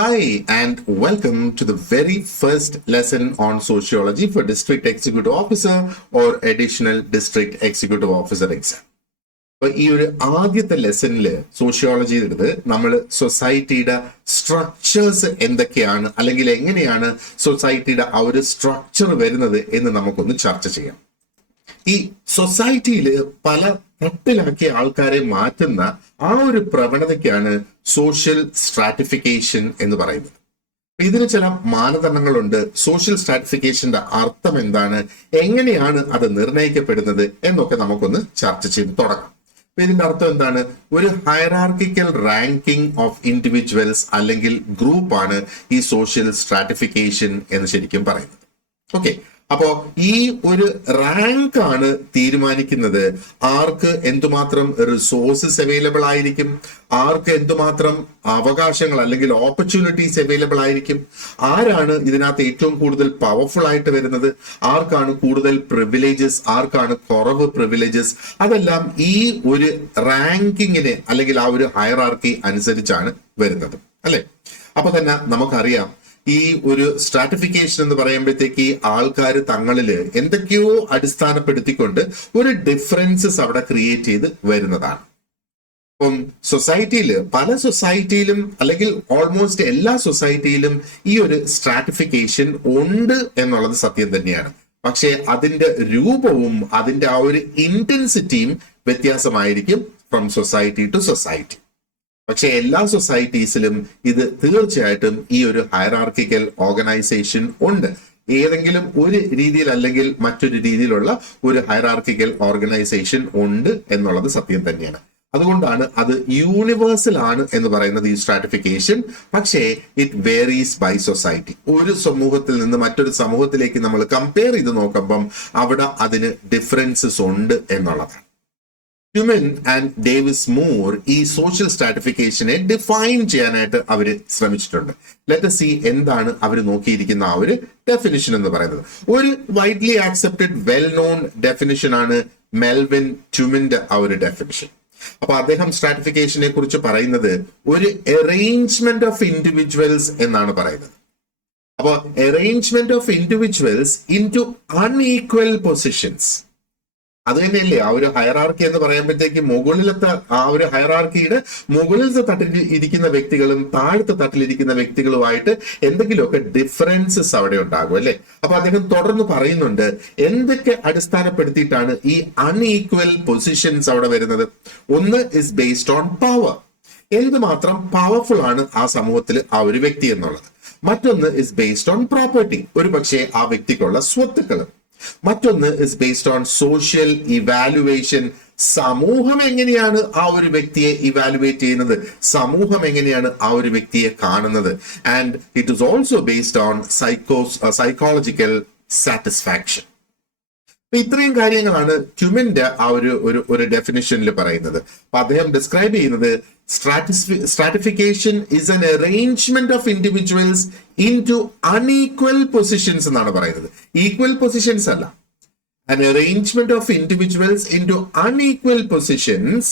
Hi, and welcome to the very first lesson on sociology for District Executive Officer or Additional District Executive Officer exam. അപ്പോൾ ഈ ഒരു ആദ്യത്തെ ലെസണിൽ sociology എടുത്ത് നമ്മൾ സൊസൈറ്റിയുടെ സ്ട്രക്ചേഴ്സ് എന്തൊക്കെയാണ് അല്ലെങ്കിൽ എങ്ങനെയാണ് സൊസൈറ്റിയുടെ ആ ഒരു സ്ട്രക്ചർ വരുന്നത് എന്ന് നമുക്കൊന്ന് ചർച്ച ചെയ്യാം. ഈ സൊസൈറ്റിയിൽ പല തട്ടിലാക്കിയ ആൾക്കാരെ മാറ്റുന്ന ആ ഒരു പ്രവണതയ്ക്കാണ് സോഷ്യൽ സ്ട്രാറ്റിഫിക്കേഷൻ എന്ന് പറയുന്നത്. ഇതിന് ചില മാനദണ്ഡങ്ങളുണ്ട്. സോഷ്യൽ സ്ട്രാറ്റിഫിക്കേഷന്റെ അർത്ഥം എന്താണ്, എങ്ങനെയാണ് അത് നിർണ്ണയിക്കപ്പെടുന്നത് എന്നൊക്കെ നമുക്കൊന്ന് ചർച്ച ചെയ്ത് തുടങ്ങാം. ഇതിന്റെ അർത്ഥം എന്താണ്? ഒരു ഹയറാർക്കിക്കൽ റാങ്കിങ് ഓഫ് ഇൻഡിവിജ്വൽസ് അല്ലെങ്കിൽ ഗ്രൂപ്പാണ് ഈ സോഷ്യൽ സ്ട്രാറ്റിഫിക്കേഷൻ എന്ന് ശരിക്കും പറയുന്നത്. ഓക്കെ, അപ്പോ ഈ ഒരു റാങ്ക് ആണ് തീരുമാനിക്കുന്നത് ആർക്ക് എന്തുമാത്രം റിസോഴ്സസ് അവൈലബിൾ ആയിരിക്കും, ആർക്ക് എന്തുമാത്രം അവകാശങ്ങൾ അല്ലെങ്കിൽ ഓപ്പർച്യൂണിറ്റീസ് അവൈലബിൾ ആയിരിക്കും, ആരാണ് ഇതിനകത്ത് ഏറ്റവും കൂടുതൽ പവർഫുൾ ആയിട്ട് വരുന്നത്, ആർക്കാണ് കൂടുതൽ പ്രിവിലേജസ്, ആർക്കാണ് കുറവ് പ്രിവിലേജസ്, അതെല്ലാം ഈ ഒരു റാങ്കിങ്ങിനെ അല്ലെങ്കിൽ ആ ഒരു ഹയറാർക്കി അനുസരിച്ചാണ് വരുന്നത്, അല്ലെ? അപ്പൊ തന്നെ നമുക്കറിയാം ഈ ഒരു സ്ട്രാറ്റിഫിക്കേഷൻ എന്ന് പറയുമ്പോഴത്തേക്ക് ആൾക്കാർ തങ്ങളിൽ എന്തൊക്കെയോ അടിസ്ഥാനപ്പെടുത്തിക്കൊണ്ട് ഒരു ഡിഫറൻസസ് അവിടെ ക്രിയേറ്റ് ചെയ്ത് വരുന്നതാണ്. ഇപ്പം സൊസൈറ്റിയിൽ പല സൊസൈറ്റിയിലും അല്ലെങ്കിൽ ഓൾമോസ്റ്റ് എല്ലാ സൊസൈറ്റിയിലും ഈ ഒരു സ്ട്രാറ്റിഫിക്കേഷൻ ഉണ്ട് എന്നുള്ളത് സത്യം തന്നെയാണ്. പക്ഷെ അതിന്റെ രൂപവും അതിന്റെ ആ ഒരു ഇന്റൻസിറ്റിയും വ്യത്യാസമായിരിക്കും ഫ്രം സൊസൈറ്റി ടു സൊസൈറ്റി. പക്ഷെ എല്ലാ സൊസൈറ്റീസിലും ഇത് തീർച്ചയായിട്ടും ഈ ഒരു ഹയറാർക്കിക്കൽ ഓർഗനൈസേഷൻ ഉണ്ട്. ഏതെങ്കിലും ഒരു രീതിയിൽ അല്ലെങ്കിൽ മറ്റൊരു രീതിയിലുള്ള ഒരു ഹയറാർക്കിക്കൽ ഓർഗനൈസേഷൻ ഉണ്ട് എന്നുള്ളത് സത്യം തന്നെയാണ്. അതുകൊണ്ടാണ് അത് യൂണിവേഴ്സൽ ആണ് എന്ന് പറയുന്നത് ഈ സ്ട്രാറ്റിഫിക്കേഷൻ. പക്ഷേ ഇറ്റ് വേരീസ് ബൈ സൊസൈറ്റി. ഒരു സമൂഹത്തിൽ നിന്ന് മറ്റൊരു സമൂഹത്തിലേക്ക് നമ്മൾ കമ്പയർ ചെയ്ത് നോക്കുമ്പം അവിടെ അതിന് ഡിഫറൻസസ് ഉണ്ട് എന്നുള്ളതാണ്. ട്യൂമൻ ആൻഡ് ഡേവിസ് മൂർ ഈ സോഷ്യൽ സ്ട്രാറ്റിഫിക്കേഷനെ ഡിഫൈൻ ചെയ്യാനായിട്ട് അവര് ശ്രമിച്ചിട്ടുണ്ട്. ലെറ്റ് us see എന്താണ് അവർ നോക്കിയിരിക്കുന്ന ആ ഒരു ഡെഫിനിഷൻ എന്ന് പറയുന്നത്. ഒരു widely accepted well known definition ആണ് മെൽവിൻ ട്യൂമന്റെ ആ ഒരു ഡെഫിനിഷൻ. അപ്പൊ അദ്ദേഹം സ്ട്രാറ്റിഫിക്കേഷനെ കുറിച്ച് പറയുന്നത് ഒരു അറേഞ്ച്മെന്റ് ഓഫ് ഇൻഡിവിജ്വൽസ് എന്നാണ് പറയുന്നത്. അപ്പൊ arrangement of individuals into unequal positions. അത് തന്നെയല്ലേ ആ ഒരു ഹയറാർക്കി എന്ന് പറയുമ്പോഴത്തേക്ക് മുകളിലത്തെ ആ ഒരു ഹയറാർക്കിയുടെ മുകളിലത്തെ തട്ടിൽ ഇരിക്കുന്ന വ്യക്തികളും താഴത്തെ തട്ടിലിരിക്കുന്ന വ്യക്തികളുമായിട്ട് എന്തെങ്കിലുമൊക്കെ ഡിഫറൻസസ് അവിടെ ഉണ്ടാകും, അല്ലെ? അപ്പൊ അദ്ദേഹം തുടർന്ന് പറയുന്നുണ്ട് എന്തൊക്കെ അടിസ്ഥാനപ്പെടുത്തിയിട്ടാണ് ഈ അൺഈക്വൽ പൊസിഷൻസ് അവിടെ വരുന്നത്. ഒന്ന് ഇസ് ബേസ്ഡ് ഓൺ പവർ, എന്തുമാത്രം പവർഫുൾ ആണ് ആ സമൂഹത്തിൽ ആ ഒരു വ്യക്തി എന്നുള്ളത്. മറ്റൊന്ന് ഇസ് ബേസ്ഡ് ഓൺ പ്രോപ്പർട്ടി, ഒരു പക്ഷേ ആ വ്യക്തിക്കുള്ള സ്വത്തുക്കൾ. മറ്റൊന്ന് is based on social evaluation, സമൂഹം എങ്ങനെയാണ് ആ ഒരു വ്യക്തിയെ ഇവാലുവേറ്റ് ചെയ്യുന്നത്, സമൂഹം എങ്ങനെയാണ് ആ ഒരു വ്യക്തിയെ കാണുന്നത്. And it is also based on psychological satisfaction. ഇത്രയും കാര്യങ്ങളാണ് ട്യൂമന്റെ ആ ഒരു ഡെഫിനിഷനിൽ പറയുന്നത്. അപ്പൊ അദ്ദേഹം ഡിസ്ക്രൈബ് ചെയ്യുന്നത് stratification is an arrangement of individuals into unequal positions എന്നാണ് പറയുന്നത്. ഈക്വൽ പൊസിഷൻസ് അല്ല, an arrangement of individuals into unequal positions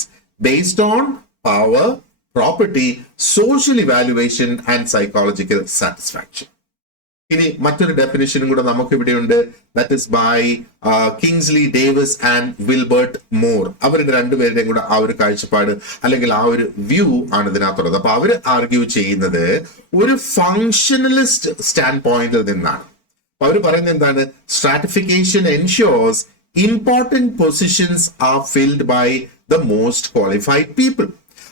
based on power, property, social evaluation and psychological satisfaction. ഇനി മറ്റൊരു ഡെഫിനിഷനും കൂടെ നമുക്ക് ഇവിടെയുണ്ട്. That is by Kingsley Davis and Wilbert Moore. അവരുടെ രണ്ടുപേരുടെയും കൂടെ ആ ഒരു കാഴ്ചപ്പാട് അല്ലെങ്കിൽ ആ ഒരു വ്യൂ ആണ് ഇതിനകത്തുള്ളത്. അപ്പൊ അവര് ആർഗ്യൂ ചെയ്യുന്നത് ഒരു ഫങ്ഷണലിസ്റ്റ് സ്റ്റാൻഡ് പോയിന്റിൽ നിന്നാണ്. അവർ പറയുന്നത് എന്താണ്? Stratification ensures important positions are filled by the most qualified people.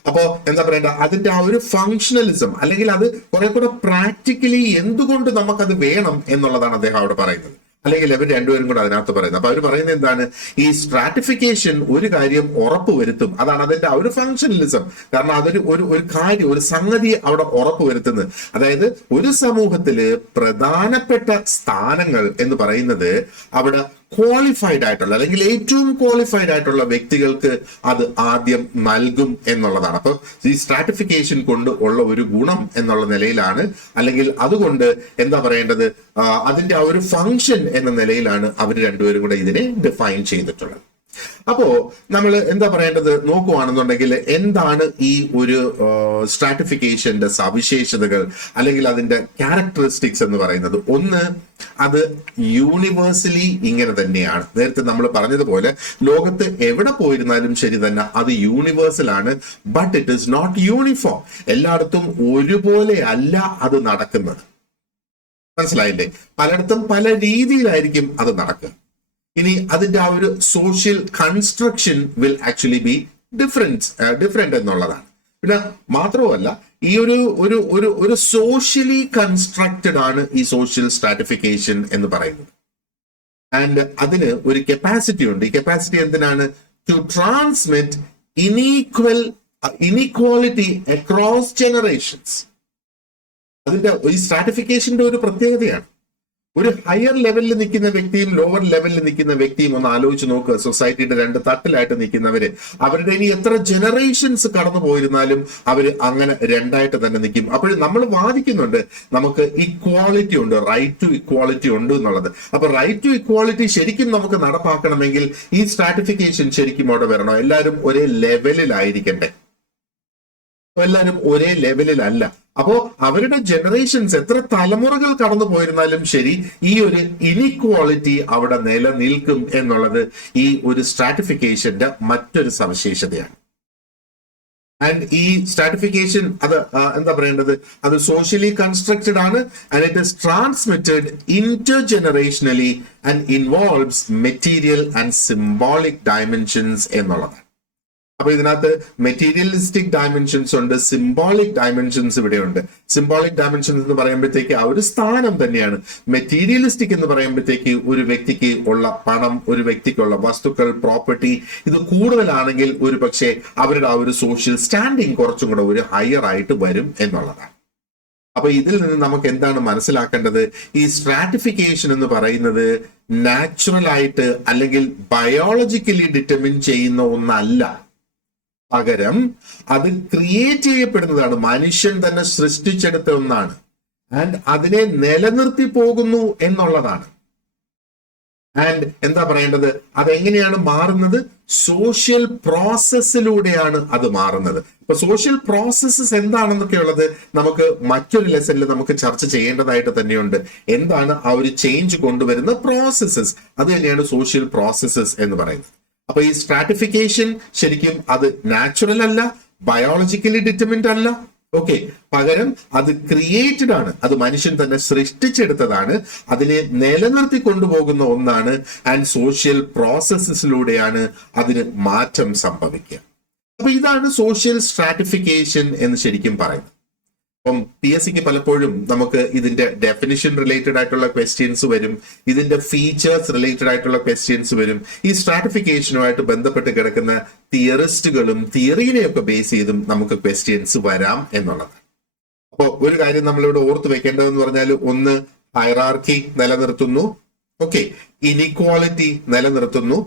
അപ്പോ എന്താ പറയണ്ട, അതിന്റെ ആ ഒരു ഫങ്ഷണലിസം അല്ലെങ്കിൽ അത് കുറെ കൂടെ പ്രാക്ടിക്കലി എന്തുകൊണ്ട് നമുക്കത് വേണം എന്നുള്ളതാണ് അദ്ദേഹം അവിടെ പറയുന്നത്. അല്ലെങ്കിൽ അവർ രണ്ടുപേരും കൂടെ അതിനകത്ത് പറയുന്നത്. അപ്പൊ അവർ പറയുന്നത് എന്താണ്? ഈ സ്ട്രാറ്റിഫിക്കേഷൻ ഒരു കാര്യം ഉറപ്പുവരുത്തും, അതാണ് അതിന്റെ ആ ഒരു ഫങ്ഷണലിസം. കാരണം അതൊരു ഒരു കാര്യം, ഒരു സംഗതി അവിടെ ഉറപ്പുവരുത്തുന്നത്. അതായത് ഒരു സമൂഹത്തില് പ്രധാനപ്പെട്ട സ്ഥാനങ്ങൾ എന്ന് പറയുന്നത് അവിടെ ക്വാളിഫൈഡ് ആയിട്ടുള്ള അല്ലെങ്കിൽ ഏറ്റവും ക്വാളിഫൈഡ് ആയിട്ടുള്ള വ്യക്തികൾക്ക് അത് ആദ്യം നൽകും എന്നുള്ളതാണ്. അപ്പൊ ഈ സ്ട്രാറ്റിഫിക്കേഷൻ കൊണ്ട് ഉള്ള ഒരു ഗുണം എന്നുള്ള നിലയിലാണ്, അല്ലെങ്കിൽ അതുകൊണ്ട് എന്താ പറയേണ്ടത്, അതിന്റെ ആ ഒരു ഫങ്ഷൻ എന്ന നിലയിലാണ് അവർ രണ്ടുപേരും കൂടെ ഇതിനെ ഡിഫൈൻ ചെയ്തിട്ടുള്ളത്. അപ്പോ നമ്മൾ എന്താ പറയേണ്ടത് നോക്കുവാണെന്നുണ്ടെങ്കിൽ എന്താണ് ഈ ഒരു സ്ട്രാറ്റിഫിക്കേഷന്റെ സവിശേഷതകൾ അല്ലെങ്കിൽ അതിന്റെ ക്യാരക്ടറിസ്റ്റിക്സ് എന്ന് പറയുന്നത്? ഒന്ന്, അത് യൂണിവേഴ്സലി ഇങ്ങനെ തന്നെയാണ്. നേരത്തെ നമ്മൾ പറഞ്ഞതുപോലെ ലോകത്ത് എവിടെ പോയിരുന്നാലും ശരി തന്നെ അത് യൂണിവേഴ്സൽ ആണ്. But it is not uniform. എല്ലായിടത്തും ഒരുപോലെ അല്ല അത് നടക്കുന്നത്. മനസ്സിലായില്ലേ? പലയിടത്തും പല രീതിയിലായിരിക്കും അത് നടക്കുക. ഇനി അതിന്റെ ആ ഒരു social construction will actually be different എന്നുള്ളതാണ്. പിന്നെ മാത്രമല്ല ഈ ഒരു സോഷ്യലി കൺസ്ട്രക്റ്റഡ് ആണ് ഈ സോഷ്യൽ സ്ട്രാറ്റിഫിക്കേഷൻ എന്ന് പറയുന്നത്. ആൻഡ് അതിന് ഒരു കപ്പാസിറ്റി ഉണ്ട്. ഈ കപ്പാസിറ്റി എന്തിനാണ്? To transmit inequality across generations. അതിന്റെ ഈ സ്ട്രാറ്റിഫിക്കേഷന്റെ ഒരു പ്രത്യേകതയാണ്. ഒരു ഹയർ ലെവലിൽ നിൽക്കുന്ന വ്യക്തിയും ലോവർ ലെവലിൽ നിൽക്കുന്ന വ്യക്തിയും ഒന്ന് ആലോചിച്ച് നോക്കുക. സൊസൈറ്റിയുടെ രണ്ട് തട്ടിലായിട്ട് നിൽക്കുന്നവര്, അവരുടെ ഇനി എത്ര ജനറേഷൻസ് കടന്നു പോയിരുന്നാലും അവര് അങ്ങനെ രണ്ടായിട്ട് തന്നെ നിൽക്കും. അപ്പോഴും നമ്മൾ വാദിക്കുന്നുണ്ട് നമുക്ക് ഇക്വാളിറ്റി ഉണ്ട്, റൈറ്റ് ടു ഇക്വാളിറ്റി ഉണ്ട് എന്നുള്ളത്. അപ്പൊ റൈറ്റ് ടു ഇക്വാളിറ്റി ശരിക്കും നമുക്ക് നടപ്പാക്കണമെങ്കിൽ ഈ സ്ട്രാറ്റിഫിക്കേഷൻ ശരിക്കും അവിടെ വരണം. എല്ലാവരും ഒരേ ലെവലിലായിരിക്കട്ടെ. എല്ലാവരും ഒരേ ലെവലിലല്ല. അപ്പോ അവരുടെ ജനറേഷൻസ് എത്ര തലമുറകൾ കടന്നു പോയിരുന്നാലും ശരി ഈ ഒരു ഇനിക്വാളിറ്റി അവിടെ നിലനിൽക്കും എന്നുള്ളത് ഈ ഒരു സ്ട്രാറ്റിഫിക്കേഷന്റെ മറ്റൊരു സവിശേഷതയാണ്. ആൻഡ് ഈ സ്ട്രാറ്റിഫിക്കേഷൻ അത് എന്താ പറയേണ്ടത്, അത് സോഷ്യലി കൺസ്ട്രക്റ്റഡ് ആണ്. And it is transmitted intergenerationally and involves material and symbolic dimensions എന്നുള്ളതാണ്. അപ്പൊ ഇതിനകത്ത് മെറ്റീരിയലിസ്റ്റിക് ഡയമെൻഷൻസ് ഉണ്ട്, സിംബോളിക് ഡയമെൻഷൻസ് ഇവിടെയുണ്ട്. സിംബോളിക് ഡയമെൻഷൻസ് എന്ന് പറയുമ്പോഴത്തേക്ക് ആ ഒരു സ്ഥാനം തന്നെയാണ്. മെറ്റീരിയലിസ്റ്റിക് എന്ന് പറയുമ്പോഴത്തേക്ക് ഒരു വ്യക്തിക്ക് ഉള്ള പണം, ഒരു വ്യക്തിക്കുള്ള വസ്തുക്കൾ, പ്രോപ്പർട്ടി, ഇത് കൂടുതലാണെങ്കിൽ ഒരു പക്ഷേ അവരുടെ ആ ഒരു സോഷ്യൽ സ്റ്റാൻഡിങ് കുറച്ചും കൂടെ ഒരു ഹയർ ആയിട്ട് വരും എന്നുള്ളതാണ്. അപ്പൊ ഇതിൽ നിന്ന് നമുക്ക് എന്താണ് മനസ്സിലാക്കേണ്ടത്? ഈ സ്ട്രാറ്റിഫിക്കേഷൻ എന്ന് പറയുന്നത് നാച്ചുറൽ ആയിട്ട് അല്ലെങ്കിൽ ബയോളജിക്കലി ഡിറ്റർമിൻ ചെയ്യുന്ന ഒന്നല്ല. പകരം അത് ക്രിയേറ്റ് ചെയ്യപ്പെടുന്നതാണ്, മനുഷ്യൻ തന്നെ സൃഷ്ടിച്ചെടുത്ത ഒന്നാണ്. ആൻഡ് അതിനെ നിലനിർത്തി പോകുന്നു എന്നുള്ളതാണ്. ആൻഡ് എന്താ പറയേണ്ടത്, അതെങ്ങനെയാണ് മാറുന്നത്? സോഷ്യൽ പ്രോസസ്സിലൂടെയാണ് അത് മാറുന്നത്. ഇപ്പൊ സോഷ്യൽ പ്രോസസ്സസ് എന്താണെന്നൊക്കെ ഉള്ളത് നമുക്ക് മറ്റൊരു ലെസണിൽ നമുക്ക് ചർച്ച ചെയ്യേണ്ടതായിട്ട് തന്നെയുണ്ട്. എന്താണ് ആ ഒരു ചേഞ്ച് കൊണ്ടുവരുന്ന പ്രോസസ്സസ്, അത് തന്നെയാണ് സോഷ്യൽ പ്രോസസ്സസ് എന്ന് പറയുന്നത്. അപ്പൊ ഈ സ്ട്രാറ്റിഫിക്കേഷൻ ശരിക്കും അത് നാച്ചുറൽ അല്ല, ബയോളജിക്കലി ഡിറ്റർമിൻഡ് അല്ല. ഓക്കെ, പകരം അത് ക്രിയേറ്റഡ് ആണ്, അത് മനുഷ്യൻ തന്നെ സൃഷ്ടിച്ചെടുത്തതാണ്, അതിനെ നിലനിർത്തി കൊണ്ടുപോകുന്ന ഒന്നാണ്. ആൻഡ് സോഷ്യൽ പ്രോസസ്സസിലൂടെയാണ് അതിന് മാറ്റം സംഭവിക്കുക. അപ്പൊ ഇതാണ് സോഷ്യൽ സ്ട്രാറ്റിഫിക്കേഷൻ എന്ന് ശരിക്കും പറയുന്നത്. അപ്പം PSCക്ക് പലപ്പോഴും നമുക്ക് ഇതിന്റെ ഡെഫിനിഷൻ റിലേറ്റഡ് ആയിട്ടുള്ള ക്വസ്റ്റ്യൻസ് വരും, ഇതിന്റെ ഫീച്ചേഴ്സ് റിലേറ്റഡ് ആയിട്ടുള്ള ക്വസ്റ്റ്യൻസ് വരും. ഈ സ്ട്രാറ്റിഫിക്കേഷനുമായിട്ട് ബന്ധപ്പെട്ട് കിടക്കുന്ന തിയറിസ്റ്റുകളും തിയറിനെയൊക്കെ ബേസ് ചെയ്തും നമുക്ക് ക്വസ്റ്റ്യൻസ് വരാം എന്നുള്ളത്. അപ്പോൾ ഒരു കാര്യം നമ്മളിവിടെ ഓർത്ത് വെക്കേണ്ടതെന്ന് പറഞ്ഞാൽ, ഒന്ന് ഹൈറാർക്കി നിലനിർത്തുന്നു, ഓക്കെ, ഇനിക്വാളിറ്റി നിലനിർത്തുന്നു.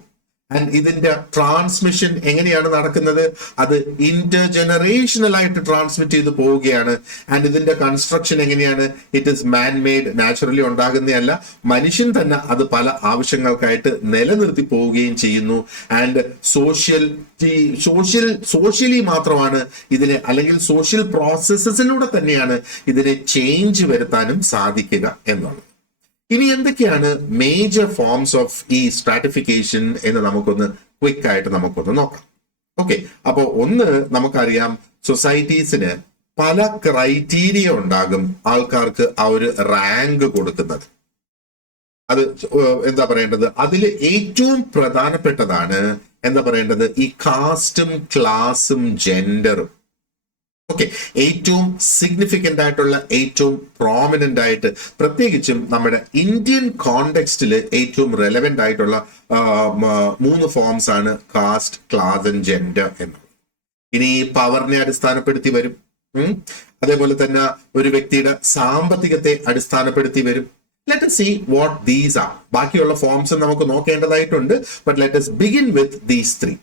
ആൻഡ് ഇതിന്റെ ട്രാൻസ്മിഷൻ എങ്ങനെയാണ് നടക്കുന്നത്? അത് ഇന്റർജനറേഷണൽ ആയിട്ട് ട്രാൻസ്മിറ്റ് ചെയ്ത് പോവുകയാണ്. ആൻഡ് ഇതിന്റെ കൺസ്ട്രക്ഷൻ എങ്ങനെയാണ്? It is man made, naturally ഉണ്ടാകുന്നതല്ല, മനുഷ്യൻ തന്നെ അത് പല ആവശ്യങ്ങൾക്കായിട്ട് നിലനിർത്തി പോവുകയും ചെയ്യുന്നു. ആൻഡ് സോഷ്യലി മാത്രമാണ് ഇതിനെ, അല്ലെങ്കിൽ സോഷ്യൽ പ്രോസസ്സസിലൂടെ തന്നെയാണ് ഇതിനെ ചേഞ്ച് വരുത്താനും സാധിക്കുക എന്നുള്ളത്. ഇനി എന്തൊക്കെയാണ് മേജർ ഫോംസ് ഓഫ് ഈ സ്ട്രാറ്റിഫിക്കേഷൻ എന്ന് നമുക്കൊന്ന് ക്വിക്ക് ആയിട്ട് നമുക്കൊന്ന് നോക്കാം. ഓക്കെ, അപ്പോ ഒന്ന് നമുക്കറിയാം, സൊസൈറ്റീസിന് പല ക്രൈറ്റീരിയ ഉണ്ടാകും ആൾക്കാർക്ക് ആ ഒരു റാങ്ക് കൊടുക്കുന്നത്. അത് എന്താ പറയേണ്ടത്, അതിൽ ഏറ്റവും പ്രധാനപ്പെട്ടതാണ് എന്താ പറയേണ്ടത്, ഈ കാസ്റ്റും ക്ലാസും ജെൻഡറും. ഓക്കെ, ഏറ്റവും സിഗ്നിഫിക്കന്റ് ആയിട്ടുള്ള, ഏറ്റവും പ്രോമിനന്റ് ആയിട്ട്, പ്രത്യേകിച്ചും നമ്മുടെ ഇന്ത്യൻ കോണ്ടെക്സ്റ്റിൽ ഏറ്റവും റെലവെന്റ് ആയിട്ടുള്ള 3 ഫോംസ് ആണ് കാസ്റ്റ്, ക്ലാസ് ആൻഡ് ജെൻഡർ എന്നുള്ളത്. ഇനി പവറിനെ അടിസ്ഥാനപ്പെടുത്തി വരും, അതേപോലെ തന്നെ ഒരു വ്യക്തിയുടെ സാമ്പത്തികത്തെ അടിസ്ഥാനപ്പെടുത്തി വരും. Let us see what these are. ബാക്കിയുള്ള ഫോംസ് നമുക്ക് നോക്കേണ്ടതായിട്ടുണ്ട്. But let us begin with these 3.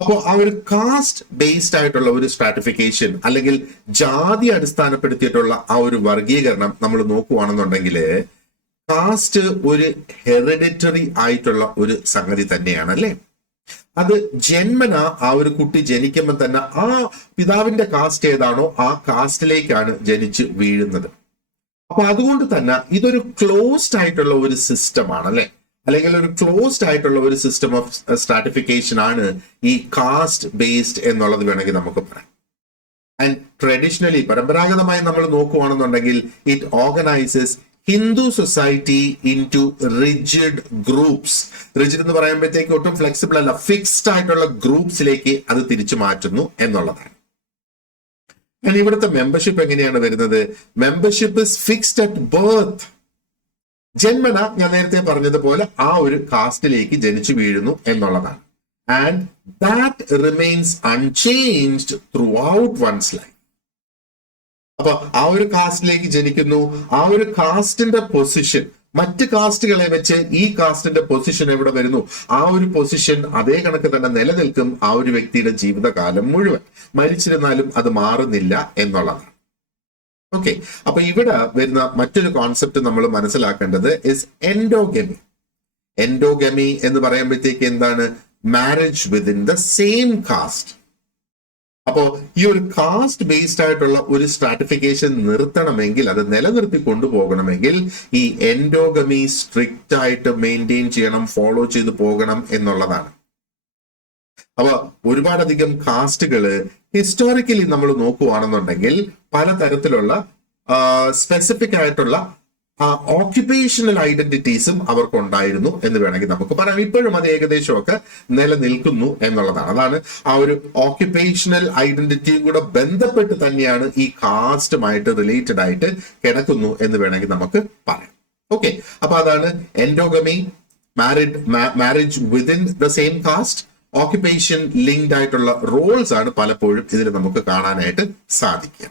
അപ്പോൾ ആ ഒരു കാസ്റ്റ് ബേസ്ഡ് ആയിട്ടുള്ള ഒരു സ്ട്രാറ്റിഫിക്കേഷൻ അല്ലെങ്കിൽ ജാതി അടിസ്ഥാനപ്പെടുത്തിയിട്ടുള്ള ആ ഒരു വർഗീകരണം നമ്മൾ നോക്കുവാണെന്നുണ്ടെങ്കിൽ, കാസ്റ്റ് ഒരു ഹെറിഡിറ്ററി ആയിട്ടുള്ള ഒരു സംഗതി തന്നെയാണ്, അല്ലേ? അത് ജന്മന ആ ഒരു കുട്ടി ജനിക്കുമ്പോൾ തന്നെ ആ പിതാവിന്റെ കാസ്റ്റ് ഏതാണോ ആ കാസ്റ്റിലേക്കാണ് ജനിച്ച് വീഴുന്നത്. അപ്പൊ അതുകൊണ്ട് തന്നെ ഇതൊരു ക്ലോസ്ഡ് ആയിട്ടുള്ള ഒരു സിസ്റ്റമാണ് അല്ലെ, അല്ലെങ്കിൽ ഒരു ക്ലോസ്ഡ് ആയിട്ടുള്ള ഒരു സിസ്റ്റം ഓഫ് സ്ട്രാറ്റിഫിക്കേഷൻ ആണ് ഈ കാസ്റ്റ് ബേസ്ഡ് എന്നുള്ളത് വേണമെങ്കിൽ നമുക്ക് പറയാം. ആൻഡ് ട്രഡീഷണലി പരമ്പരാഗതമായി നമ്മൾ നോക്കുകയാണെന്നുണ്ടെങ്കിൽ it organises Hindu society into rigid groups. Rigid എന്ന് പറയുമ്പോഴത്തേക്ക് ഒട്ടും ഫ്ലെക്സിബിൾ അല്ല, ഫിക്സ്ഡ് ആയിട്ടുള്ള ഗ്രൂപ്പ്സിലേക്ക് അത് തിരിച്ചു മാറ്റുന്നു എന്നുള്ളതാണ്. ഇവിടുത്തെ മെമ്പർഷിപ്പ് എങ്ങനെയാണ് വരുന്നത്? Membership is fixed at birth. ജന്മന ഞാൻ നേരത്തെ പറഞ്ഞതുപോലെ ആ ഒരു കാസ്റ്റിലേക്ക് ജനിച്ചു വീഴുന്നു എന്നുള്ളതാണ്. And that remains unchanged through out once life. അപ്പൊ ആ ഒരു കാസ്റ്റിലേക്ക് ജനിക്കുന്നു, ആ ഒരു കാസ്റ്റിന്റെ പൊസിഷൻ മറ്റ് കാസ്റ്റുകളെ വെച്ച് ഈ കാസ്റ്റിന്റെ പൊസിഷൻ എവിടെ വരുന്നു, ആ ഒരു പൊസിഷൻ അതേ കണക്ക് തന്നെ നിലനിൽക്കും ആ ഒരു വ്യക്തിയുടെ ജീവിതകാലം മുഴുവൻ. മരിച്ചിരുന്നാലും അത് മാറുന്നില്ല എന്നുള്ളതാണ്. ഓക്കെ, അപ്പൊ ഇവിടെ വരുന്ന മറ്റൊരു കോൺസെപ്റ്റ് നമ്മൾ മനസ്സിലാക്കേണ്ടത് ഇസ് എൻഡോഗമി. എൻഡോഗമി എന്ന് പറയുമ്പോഴത്തേക്ക് എന്താണ്? Marriage within the same caste. അപ്പോ ഈ ഒരു കാസ്റ്റ് ബേസ്ഡ് ആയിട്ടുള്ള ഒരു സ്ട്രാറ്റിഫിക്കേഷൻ നിർത്തണമെങ്കിൽ, അത് നിലനിർത്തി കൊണ്ടുപോകണമെങ്കിൽ ഈ എൻഡോഗമി സ്ട്രിക്റ്റ് ആയിട്ട് മെയിൻറ്റെയിൻ ചെയ്യണം, ഫോളോ ചെയ്തു പോകണം എന്നുള്ളതാണ്. അപ്പൊ ഒരുപാടധികം കാസ്റ്റുകള് ഹിസ്റ്റോറിക്കലി നമ്മൾ നോക്കുകയാണെന്നുണ്ടെങ്കിൽ പലതരത്തിലുള്ള സ്പെസിഫിക് ആയിട്ടുള്ള ഓക്യുപേഷണൽ ഐഡന്റിറ്റീസും അവർക്കുണ്ടായിരുന്നു എന്ന് വേണമെങ്കിൽ നമുക്ക് പറയാം. ഇപ്പോഴും അത് ഏകദേശമൊക്കെ നിലനിൽക്കുന്നു എന്നുള്ളതാണ്. അതാണ് ആ ഒരു ഓക്യുപേഷണൽ ഐഡന്റിറ്റിയും കൂടെ ബന്ധപ്പെട്ട് തന്നെയാണ് ഈ കാസ്റ്റുമായിട്ട് റിലേറ്റഡ് ആയിട്ട് കിടക്കുന്നു എന്ന് വേണമെങ്കിൽ നമുക്ക് പറയാം. ഓക്കെ, അപ്പൊ അതാണ് endogamy, marriage within the same caste, occupation linked ആയിട്ടുള്ള റോൾസ് ആണ് പലപ്പോഴും ഇതിൽ നമുക്ക് കാണാനായിട്ട് സാധിക്കുക.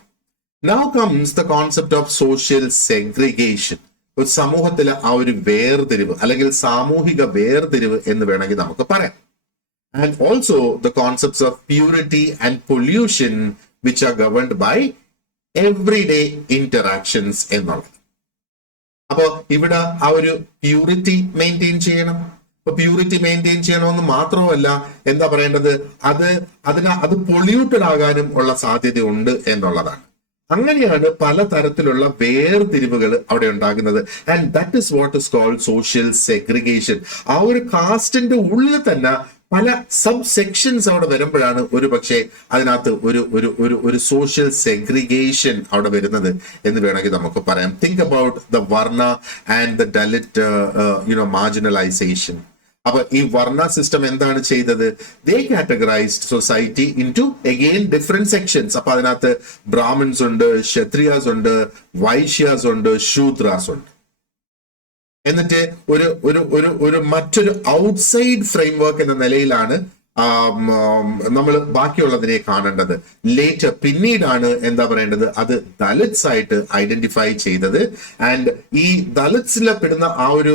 Now comes the concept of social segregation. ഒരു സമൂഹത്തിലെ ആ ഒരു വേർതിരിവ് അല്ലെങ്കിൽ സാമൂഹിക വേർതിരിവ് എന്ന് വേണമെങ്കിൽ നമുക്ക് പറയാം. And also the concepts of purity and pollution which are governed by everyday interactions എന്നുള്ളത്. അപ്പോ ഇവിടെ ആ ഒരു പ്യൂരിറ്റി മെയിൻറ്റെയിൻ ചെയ്യണം. അപ്പൊ പ്യൂരിറ്റി മെയിൻറ്റെയിൻ ചെയ്യണമെന്ന് മാത്രമല്ല, എന്താ പറയേണ്ടത്, അത് പൊല്യൂട്ടഡ് ആകാനും ഉള്ള സാധ്യതയുണ്ട് എന്നുള്ളതാണ്. അങ്ങനെയാണ് പലതരത്തിലുള്ള വേർതിരിവുകൾ അവിടെ ഉണ്ടാകുന്നത്. And that is what is called social segregation. ആ ഒരു കാസ്റ്റിന്റെ ഉള്ളിൽ തന്നെ പല സബ് സെക്ഷൻസ് അവിടെ വരുമ്പോഴാണ് ഒരു പക്ഷേ അതിനകത്ത് ഒരു സോഷ്യൽ സെഗ്രിഗേഷൻ അവിടെ വരുന്നത് എന്ന് വേണമെങ്കിൽ നമുക്ക് പറയാം. Think about the varna and the Dalit marginalization. അപ്പൊ ഈ വർണ്ണ സിസ്റ്റം എന്താണ് ചെയ്തത്? They categorized society into again different sections. അപ്പൊ അതിനകത്ത് ബ്രാഹ്മിൻസ് ഉണ്ട്, ക്ഷത്രിയാസ് ഉണ്ട്, വൈശ്യാസ് ഉണ്ട്, ശൂദ്രാസ് ഉണ്ട്. എന്നിട്ട് ഒരു മറ്റൊരു ഔട്ട്സൈഡ് ഫ്രെയിംവർക്ക് എന്ന നിലയിലാണ് നമ്മൾ ബാക്കിയുള്ളതിനെ കാണേണ്ടത്. ലേറ്റർ പിന്നീടാണ് എന്താ പറയേണ്ടത്, അത് ദലിത്സ് ആയിട്ട് ഐഡന്റിഫൈ ചെയ്തത്. ആൻഡ് ഈ ദലിത്സിലെ പെടുന്ന ആ ഒരു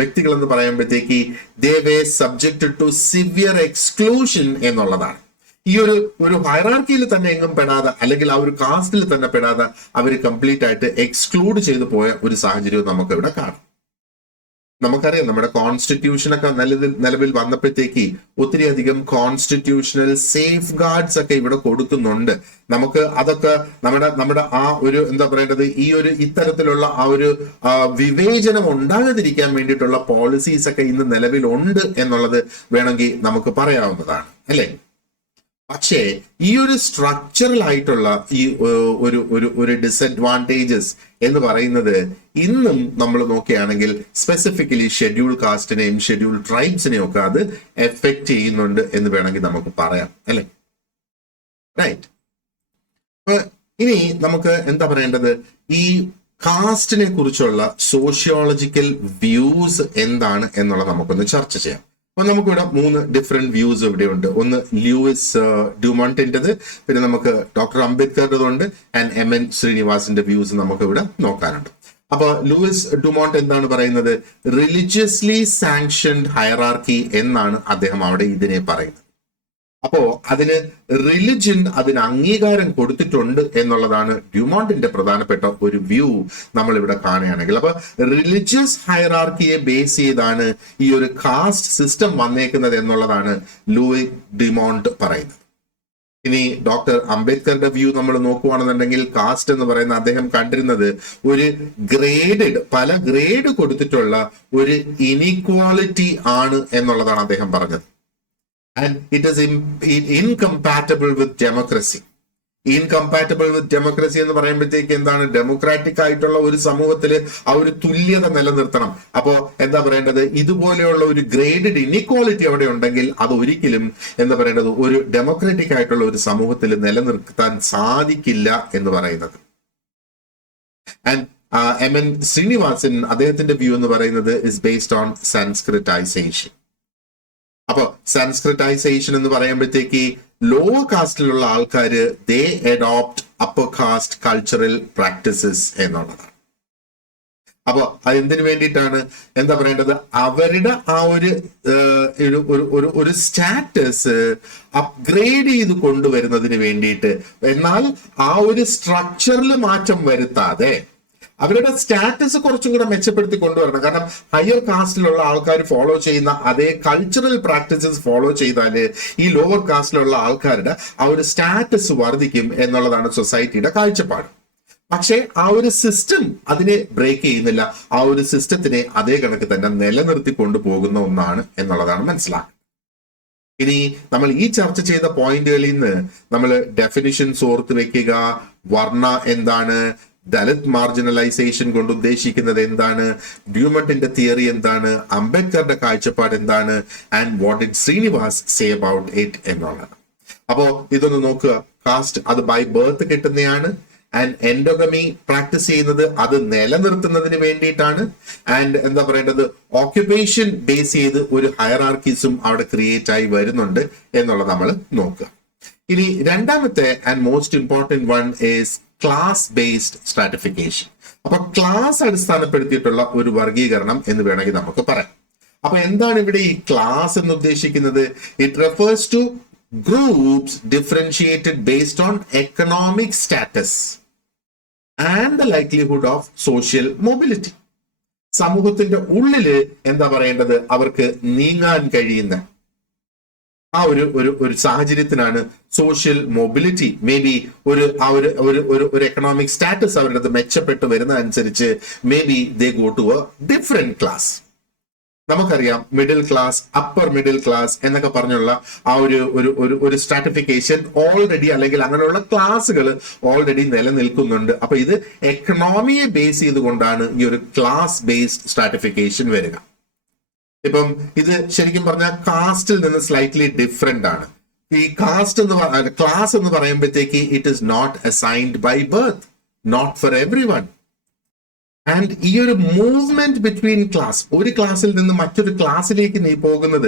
വ്യക്തികൾ എന്ന് പറയുമ്പോഴത്തേക്ക് ദേ വേ സബ്ജക്റ്റഡ് ടു സിവിയർ എക്സ്ക്ലൂഷൻ എന്നുള്ളതാണ്. ഈ ഒരു ഹൈറാർക്കിയിൽ തന്നെ എങ്ങും പെടാതെ അല്ലെങ്കിൽ ആ ഒരു കാസ്റ്റിൽ തന്നെ പെടാതെ അവർ കംപ്ലീറ്റ് ആയിട്ട് എക്സ്ക്ലൂഡ് ചെയ്തു പോയ ഒരു സാഹചര്യവും നമുക്ക് ഇവിടെ കാണാം. നമുക്കറിയാം നമ്മുടെ കോൺസ്റ്റിറ്റ്യൂഷനൊക്കെ നിലവിൽ വന്നപ്പോഴത്തേക്ക് ഒത്തിരി അധികം കോൺസ്റ്റിറ്റ്യൂഷണൽ സേഫ് ഗാർഡ്സ് ഒക്കെ ഇവിടെ കൊടുക്കുന്നുണ്ട്. നമുക്ക് അതൊക്കെ നമ്മുടെ ആ ഒരു എന്താ പറയേണ്ടത്, ഈ ഒരു ഇത്തരത്തിലുള്ള ആ ഒരു വിവേചനം ഉണ്ടാകാതിരിക്കാൻ വേണ്ടിയിട്ടുള്ള പോളിസീസ് ഒക്കെ ഇന്ന് നിലവിലുണ്ട് എന്നുള്ളത് വേണമെങ്കിൽ നമുക്ക് പറയാവുന്നതാണ്, അല്ലേ? പക്ഷേ ഈ ഒരു സ്ട്രക്ചറൽ ആയിട്ടുള്ള ഈ ഒരു ഡിസഡ്വാൻറ്റേജസ് എന്ന് പറയുന്നത് ഇന്നും നമ്മൾ നോക്കുകയാണെങ്കിൽ സ്പെസിഫിക്കലി ഷെഡ്യൂൾ കാസ്റ്റിനെയും ഷെഡ്യൂൾ ട്രൈബ്സിനെയും ഒക്കെ അത് എഫക്ട് ചെയ്യുന്നുണ്ട് എന്ന് വേണമെങ്കിൽ നമുക്ക് പറയാം, അല്ലെ? റൈറ്റ്. അപ്പൊ ഇനി നമുക്ക് എന്താ പറയേണ്ടത്, ഈ കാസ്റ്റിനെ കുറിച്ചുള്ള സോഷ്യോളജിക്കൽ വ്യൂസ് എന്താണ് എന്നുള്ളത് നമുക്കൊന്ന് ചർച്ച ചെയ്യാം. അപ്പൊ നമുക്കിവിടെ 3 ഡിഫറെന്റ് വ്യൂസ് ഇവിടെ ഉണ്ട്. ഒന്ന് ലൂയിസ് ഡ്യൂമോണ്ടിന്റേത്, പിന്നെ നമുക്ക് ഡോക്ടർ അംബേദ്കറുടേതുണ്ട്, ആൻഡ് MN ശ്രീനിവാസിന്റെ വ്യൂസ് നമുക്ക് ഇവിടെ നോക്കാനുണ്ട്. അപ്പൊ ലൂയിസ് ഡുമോണ്ട് എന്താണ് പറയുന്നത്? റിലീജിയസ്ലി സാങ്ഷൻഡ് ഹയറാർക്കി എന്നാണ് അദ്ദേഹം അവിടെ ഇതിനെ പറയുന്നത്. അപ്പോ അതിന് റിലിജിൻ അതിന് അംഗീകാരം കൊടുത്തിട്ടുണ്ട് എന്നുള്ളതാണ് ഡ്യൂമോണ്ടിന്റെ പ്രധാനപ്പെട്ട ഒരു വ്യൂ നമ്മൾ ഇവിടെ കാണുകയാണെങ്കിൽ. അപ്പൊ റിലിജിയസ് ഹൈറാർക്കിയെ ബേസ് ചെയ്താണ് ഈ ഒരു കാസ്റ്റ് സിസ്റ്റം വന്നേക്കുന്നത് എന്നുള്ളതാണ് ലൂയി ഡ്യൂമോണ്ട് പറയുന്നത്. ഇനി ഡോക്ടർ അംബേദ്കറുടെ വ്യൂ നമ്മൾ നോക്കുകയാണെന്നുണ്ടെങ്കിൽ കാസ്റ്റ് എന്ന് പറയുന്ന അദ്ദേഹം കണ്ടിരുന്നത് ഒരു ഗ്രേഡഡ്, പല ഗ്രേഡ് കൊടുത്തിട്ടുള്ള ഒരു ഇനീക്വാളിറ്റി ആണ് എന്നുള്ളതാണ് അദ്ദേഹം പറഞ്ഞത്. And it is incompatible with democracy. Incompatible with democracy എന്ന് പറയുമ്പോഴത്തേക്ക് എന്താണ്, ഡെമോക്രാറ്റിക് ആയിട്ടുള്ള ഒരു സമൂഹത്തിൽ ആ ഒരു തുല്യത നിലനിർത്തണം. അപ്പോ എന്താ പറയേണ്ടത്, ഇതുപോലെയുള്ള ഒരു ഗ്രേഡഡ് ഇൻഇക്വാളിറ്റി അവിടെ ഉണ്ടെങ്കിൽ അത് ഒരിക്കലും എന്താ പറയേണ്ടത് ഒരു ഡെമോക്രാറ്റിക് ആയിട്ടുള്ള ഒരു സമൂഹത്തിൽ നിലനിർത്താൻ സാധിക്കില്ല എന്ന് പറയുന്നത്. ആൻഡ് എം.എൻ. ശ്രീനിവാസൻ അദ്ദേഹത്തിന്റെ വ്യൂ എന്ന് പറയുന്നത് ഇസ് ബേസ്ഡ് ഓൺ സംസ്കൃതൈസേഷൻ. അപ്പൊ സംസ്കൃതൈസേഷൻ എന്ന് പറയുമ്പോഴത്തേക്ക് ലോവർ കാസ്റ്റിലുള്ള ആൾക്കാര് they adopt upper caste cultural practices എന്നുള്ളതാണ്. അപ്പൊ അതെന്തിനു വേണ്ടിയിട്ടാണ്, എന്താ പറയേണ്ടത്, അവരുടെ ആ ഒരു സ്റ്റാറ്റസ് അപ്ഗ്രേഡ് ചെയ്ത് കൊണ്ടുവരുന്നതിന് വേണ്ടിയിട്ട്, എന്നാൽ ആ ഒരു സ്ട്രക്ചറിൽ മാറ്റം വരുത്താതെ അവരുടെ സ്റ്റാറ്റസ് കുറച്ചും കൂടെ മെച്ചപ്പെടുത്തി കൊണ്ടുവരണം. കാരണം ഹയർ കാസ്റ്റിലുള്ള ആൾക്കാർ ഫോളോ ചെയ്യുന്ന അതേ കൾച്ചറൽ പ്രാക്ടീസസ് ഫോളോ ചെയ്താല് ഈ ലോവർ കാസ്റ്റിലുള്ള ആൾക്കാരുടെ ആ ഒരു സ്റ്റാറ്റസ് വർദ്ധിക്കും എന്നുള്ളതാണ് സൊസൈറ്റിയുടെ കാഴ്ചപ്പാട്. പക്ഷേ ആ ഒരു സിസ്റ്റം അതിനെ ബ്രേക്ക് ചെയ്യുന്നില്ല, ആ ഒരു സിസ്റ്റത്തിനെ അതേ കണക്ക് തന്നെ നിലനിർത്തി കൊണ്ടുപോകുന്ന ഒന്നാണ് എന്നുള്ളതാണ് മനസ്സിലാക്കുന്നത്. ഇനി നമ്മൾ ഈ ചർച്ച ചെയ്ത പോയിന്റുകളിൽ നിന്ന് നമ്മൾ ഡെഫിനിഷൻസ് ഓർത്ത് വെക്കുക. വർണ്ണ എന്താണ്, ദലിത് മാർജിനലൈസേഷൻ കൊണ്ട് ഉദ്ദേശിക്കുന്നത് എന്താണ്, ഡ്യൂമണ്ടിന്റെ തിയറി എന്താണ്, അംബേദ്കറുടെ കാഴ്ചപ്പാട് എന്താണ്, and what did Srinivas say about it എന്നുള്ളതാണ്. അപ്പോ ഇതൊന്ന് നോക്കുക. കാസ്റ്റ് അത് ബൈ ബർത്ത് കിട്ടുന്നതാണ്. ആൻഡ് എൻഡോഗമി പ്രാക്ടീസ് ചെയ്യുന്നത് അത് നിലനിർത്തുന്നതിന് വേണ്ടിയിട്ടാണ്. ആൻഡ് എന്താ പറയേണ്ടത്, ഓക്യുപ്പേഷൻ ബേസ് ചെയ്ത് ഒരു ഹയറാർക്കീസും അവിടെ ക്രിയേറ്റ് ആയി വരുന്നുണ്ട് എന്നുള്ളത് നമ്മൾ നോക്കുക. ഇനി രണ്ടാമത്തെ and most important one is class based stratification. അപ്പൊ ക്ലാസ് അടിസ്ഥാനപ്പെടുത്തിയിട്ടുള്ള ഒരു വർഗീകരണം എന്ന് വേണമെങ്കിൽ നമുക്ക് പറയാം. അപ്പൊ എന്താണ് ഇവിടെ ഈ ക്ലാസ് എന്ന് ഉദ്ദേശിക്കുന്നത്? It refers to groups differentiated based on economic status and the likelihood of social mobility. സമൂഹത്തിന്റെ ഉള്ളില് എന്താ പറയേണ്ടത്, അവർക്ക് നീങ്ങാൻ കഴിയുന്ന ആ ഒരു സാഹചര്യത്തിനാണ് സോഷ്യൽ മൊബിലിറ്റി. മേ ബി ഒരു എക്കണോമിക് സ്റ്റാറ്റസ് അവരുടെ മെച്ചപ്പെട്ട് വരുന്ന അനുസരിച്ച് maybe they go to a different class. നമുക്കറിയാം middle class, upper middle class എന്നൊക്കെ പറഞ്ഞുള്ള ആ ഒരു സ്ട്രാറ്റിഫിക്കേഷൻ ഓൾറെഡി, അല്ലെങ്കിൽ അങ്ങനെയുള്ള ക്ലാസ്സുകൾ ഓൾറെഡി നിലനിൽക്കുന്നുണ്ട്. അപ്പൊ ഇത് എക്കണോമിയെ ബേസ് ചെയ്തുകൊണ്ടാണ് ഈ ഒരു ക്ലാസ് ബേസ്ഡ് സ്ട്രാറ്റിഫിക്കേഷൻ വരിക. ഇപ്പം ഇത് ശരിക്കും പറഞ്ഞാൽ കാസ്റ്റിൽ നിന്ന് സ്ലൈറ്റ്ലി ഡിഫറെന്റ് ആണ്. ഈ കാസ്റ്റ് എന്ന് ക്ലാസ് എന്ന് പറയുമ്പോഴത്തേക്ക് it is not assigned by birth, not for everyone. And ഈ ഒരു മൂവ്മെന്റ് ബിറ്റ്വീൻ ക്ലാസ്, ഒരു ക്ലാസ്സിൽ നിന്ന് മറ്റൊരു ക്ലാസ്സിലേക്ക് നീ പോകുന്നത്,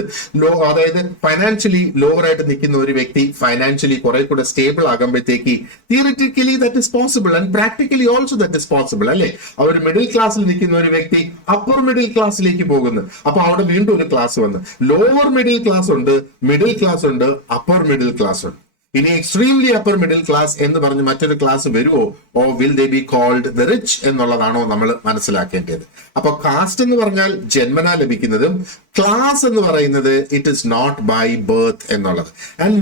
അതായത് ഫൈനാൻഷ്യലി ലോവർ ആയിട്ട് നിൽക്കുന്ന ഒരു വ്യക്തി ഫൈനാൻഷ്യലി കുറെ കൂടെ സ്റ്റേബിൾ ആകുമ്പോഴത്തേക്ക് theoretically that is possible and practically also that is possible അല്ലെ. അവർ മിഡിൽ ക്ലാസ്സിൽ നിൽക്കുന്ന ഒരു വ്യക്തി അപ്പർ മിഡിൽ ക്ലാസ്സിലേക്ക് പോകുന്നു. അപ്പൊ അവിടെ വീണ്ടും ഒരു ക്ലാസ് വന്ന് ലോവർ മിഡിൽ ക്ലാസ് ഉണ്ട്, മിഡിൽ ക്ലാസ് ഉണ്ട്, അപ്പർ മിഡിൽ ക്ലാസ് ഉണ്ട്. ഇനി എക്സ്ട്രീംലി അപ്പർ മിഡിൽ ക്ലാസ് എന്ന് പറഞ്ഞ് മറ്റൊരു ക്ലാസ് വരുമോ? Or will they be called the rich എന്നുള്ളതാണോ നമ്മൾ മനസ്സിലാക്കേണ്ടത്. അപ്പൊ കാസ്റ്റ് എന്ന് പറഞ്ഞാൽ ജന്മനാ ലഭിക്കുന്നതും, ക്ലാസ് എന്ന് പറയുന്നത് it is not by birth എന്നുള്ളത്. And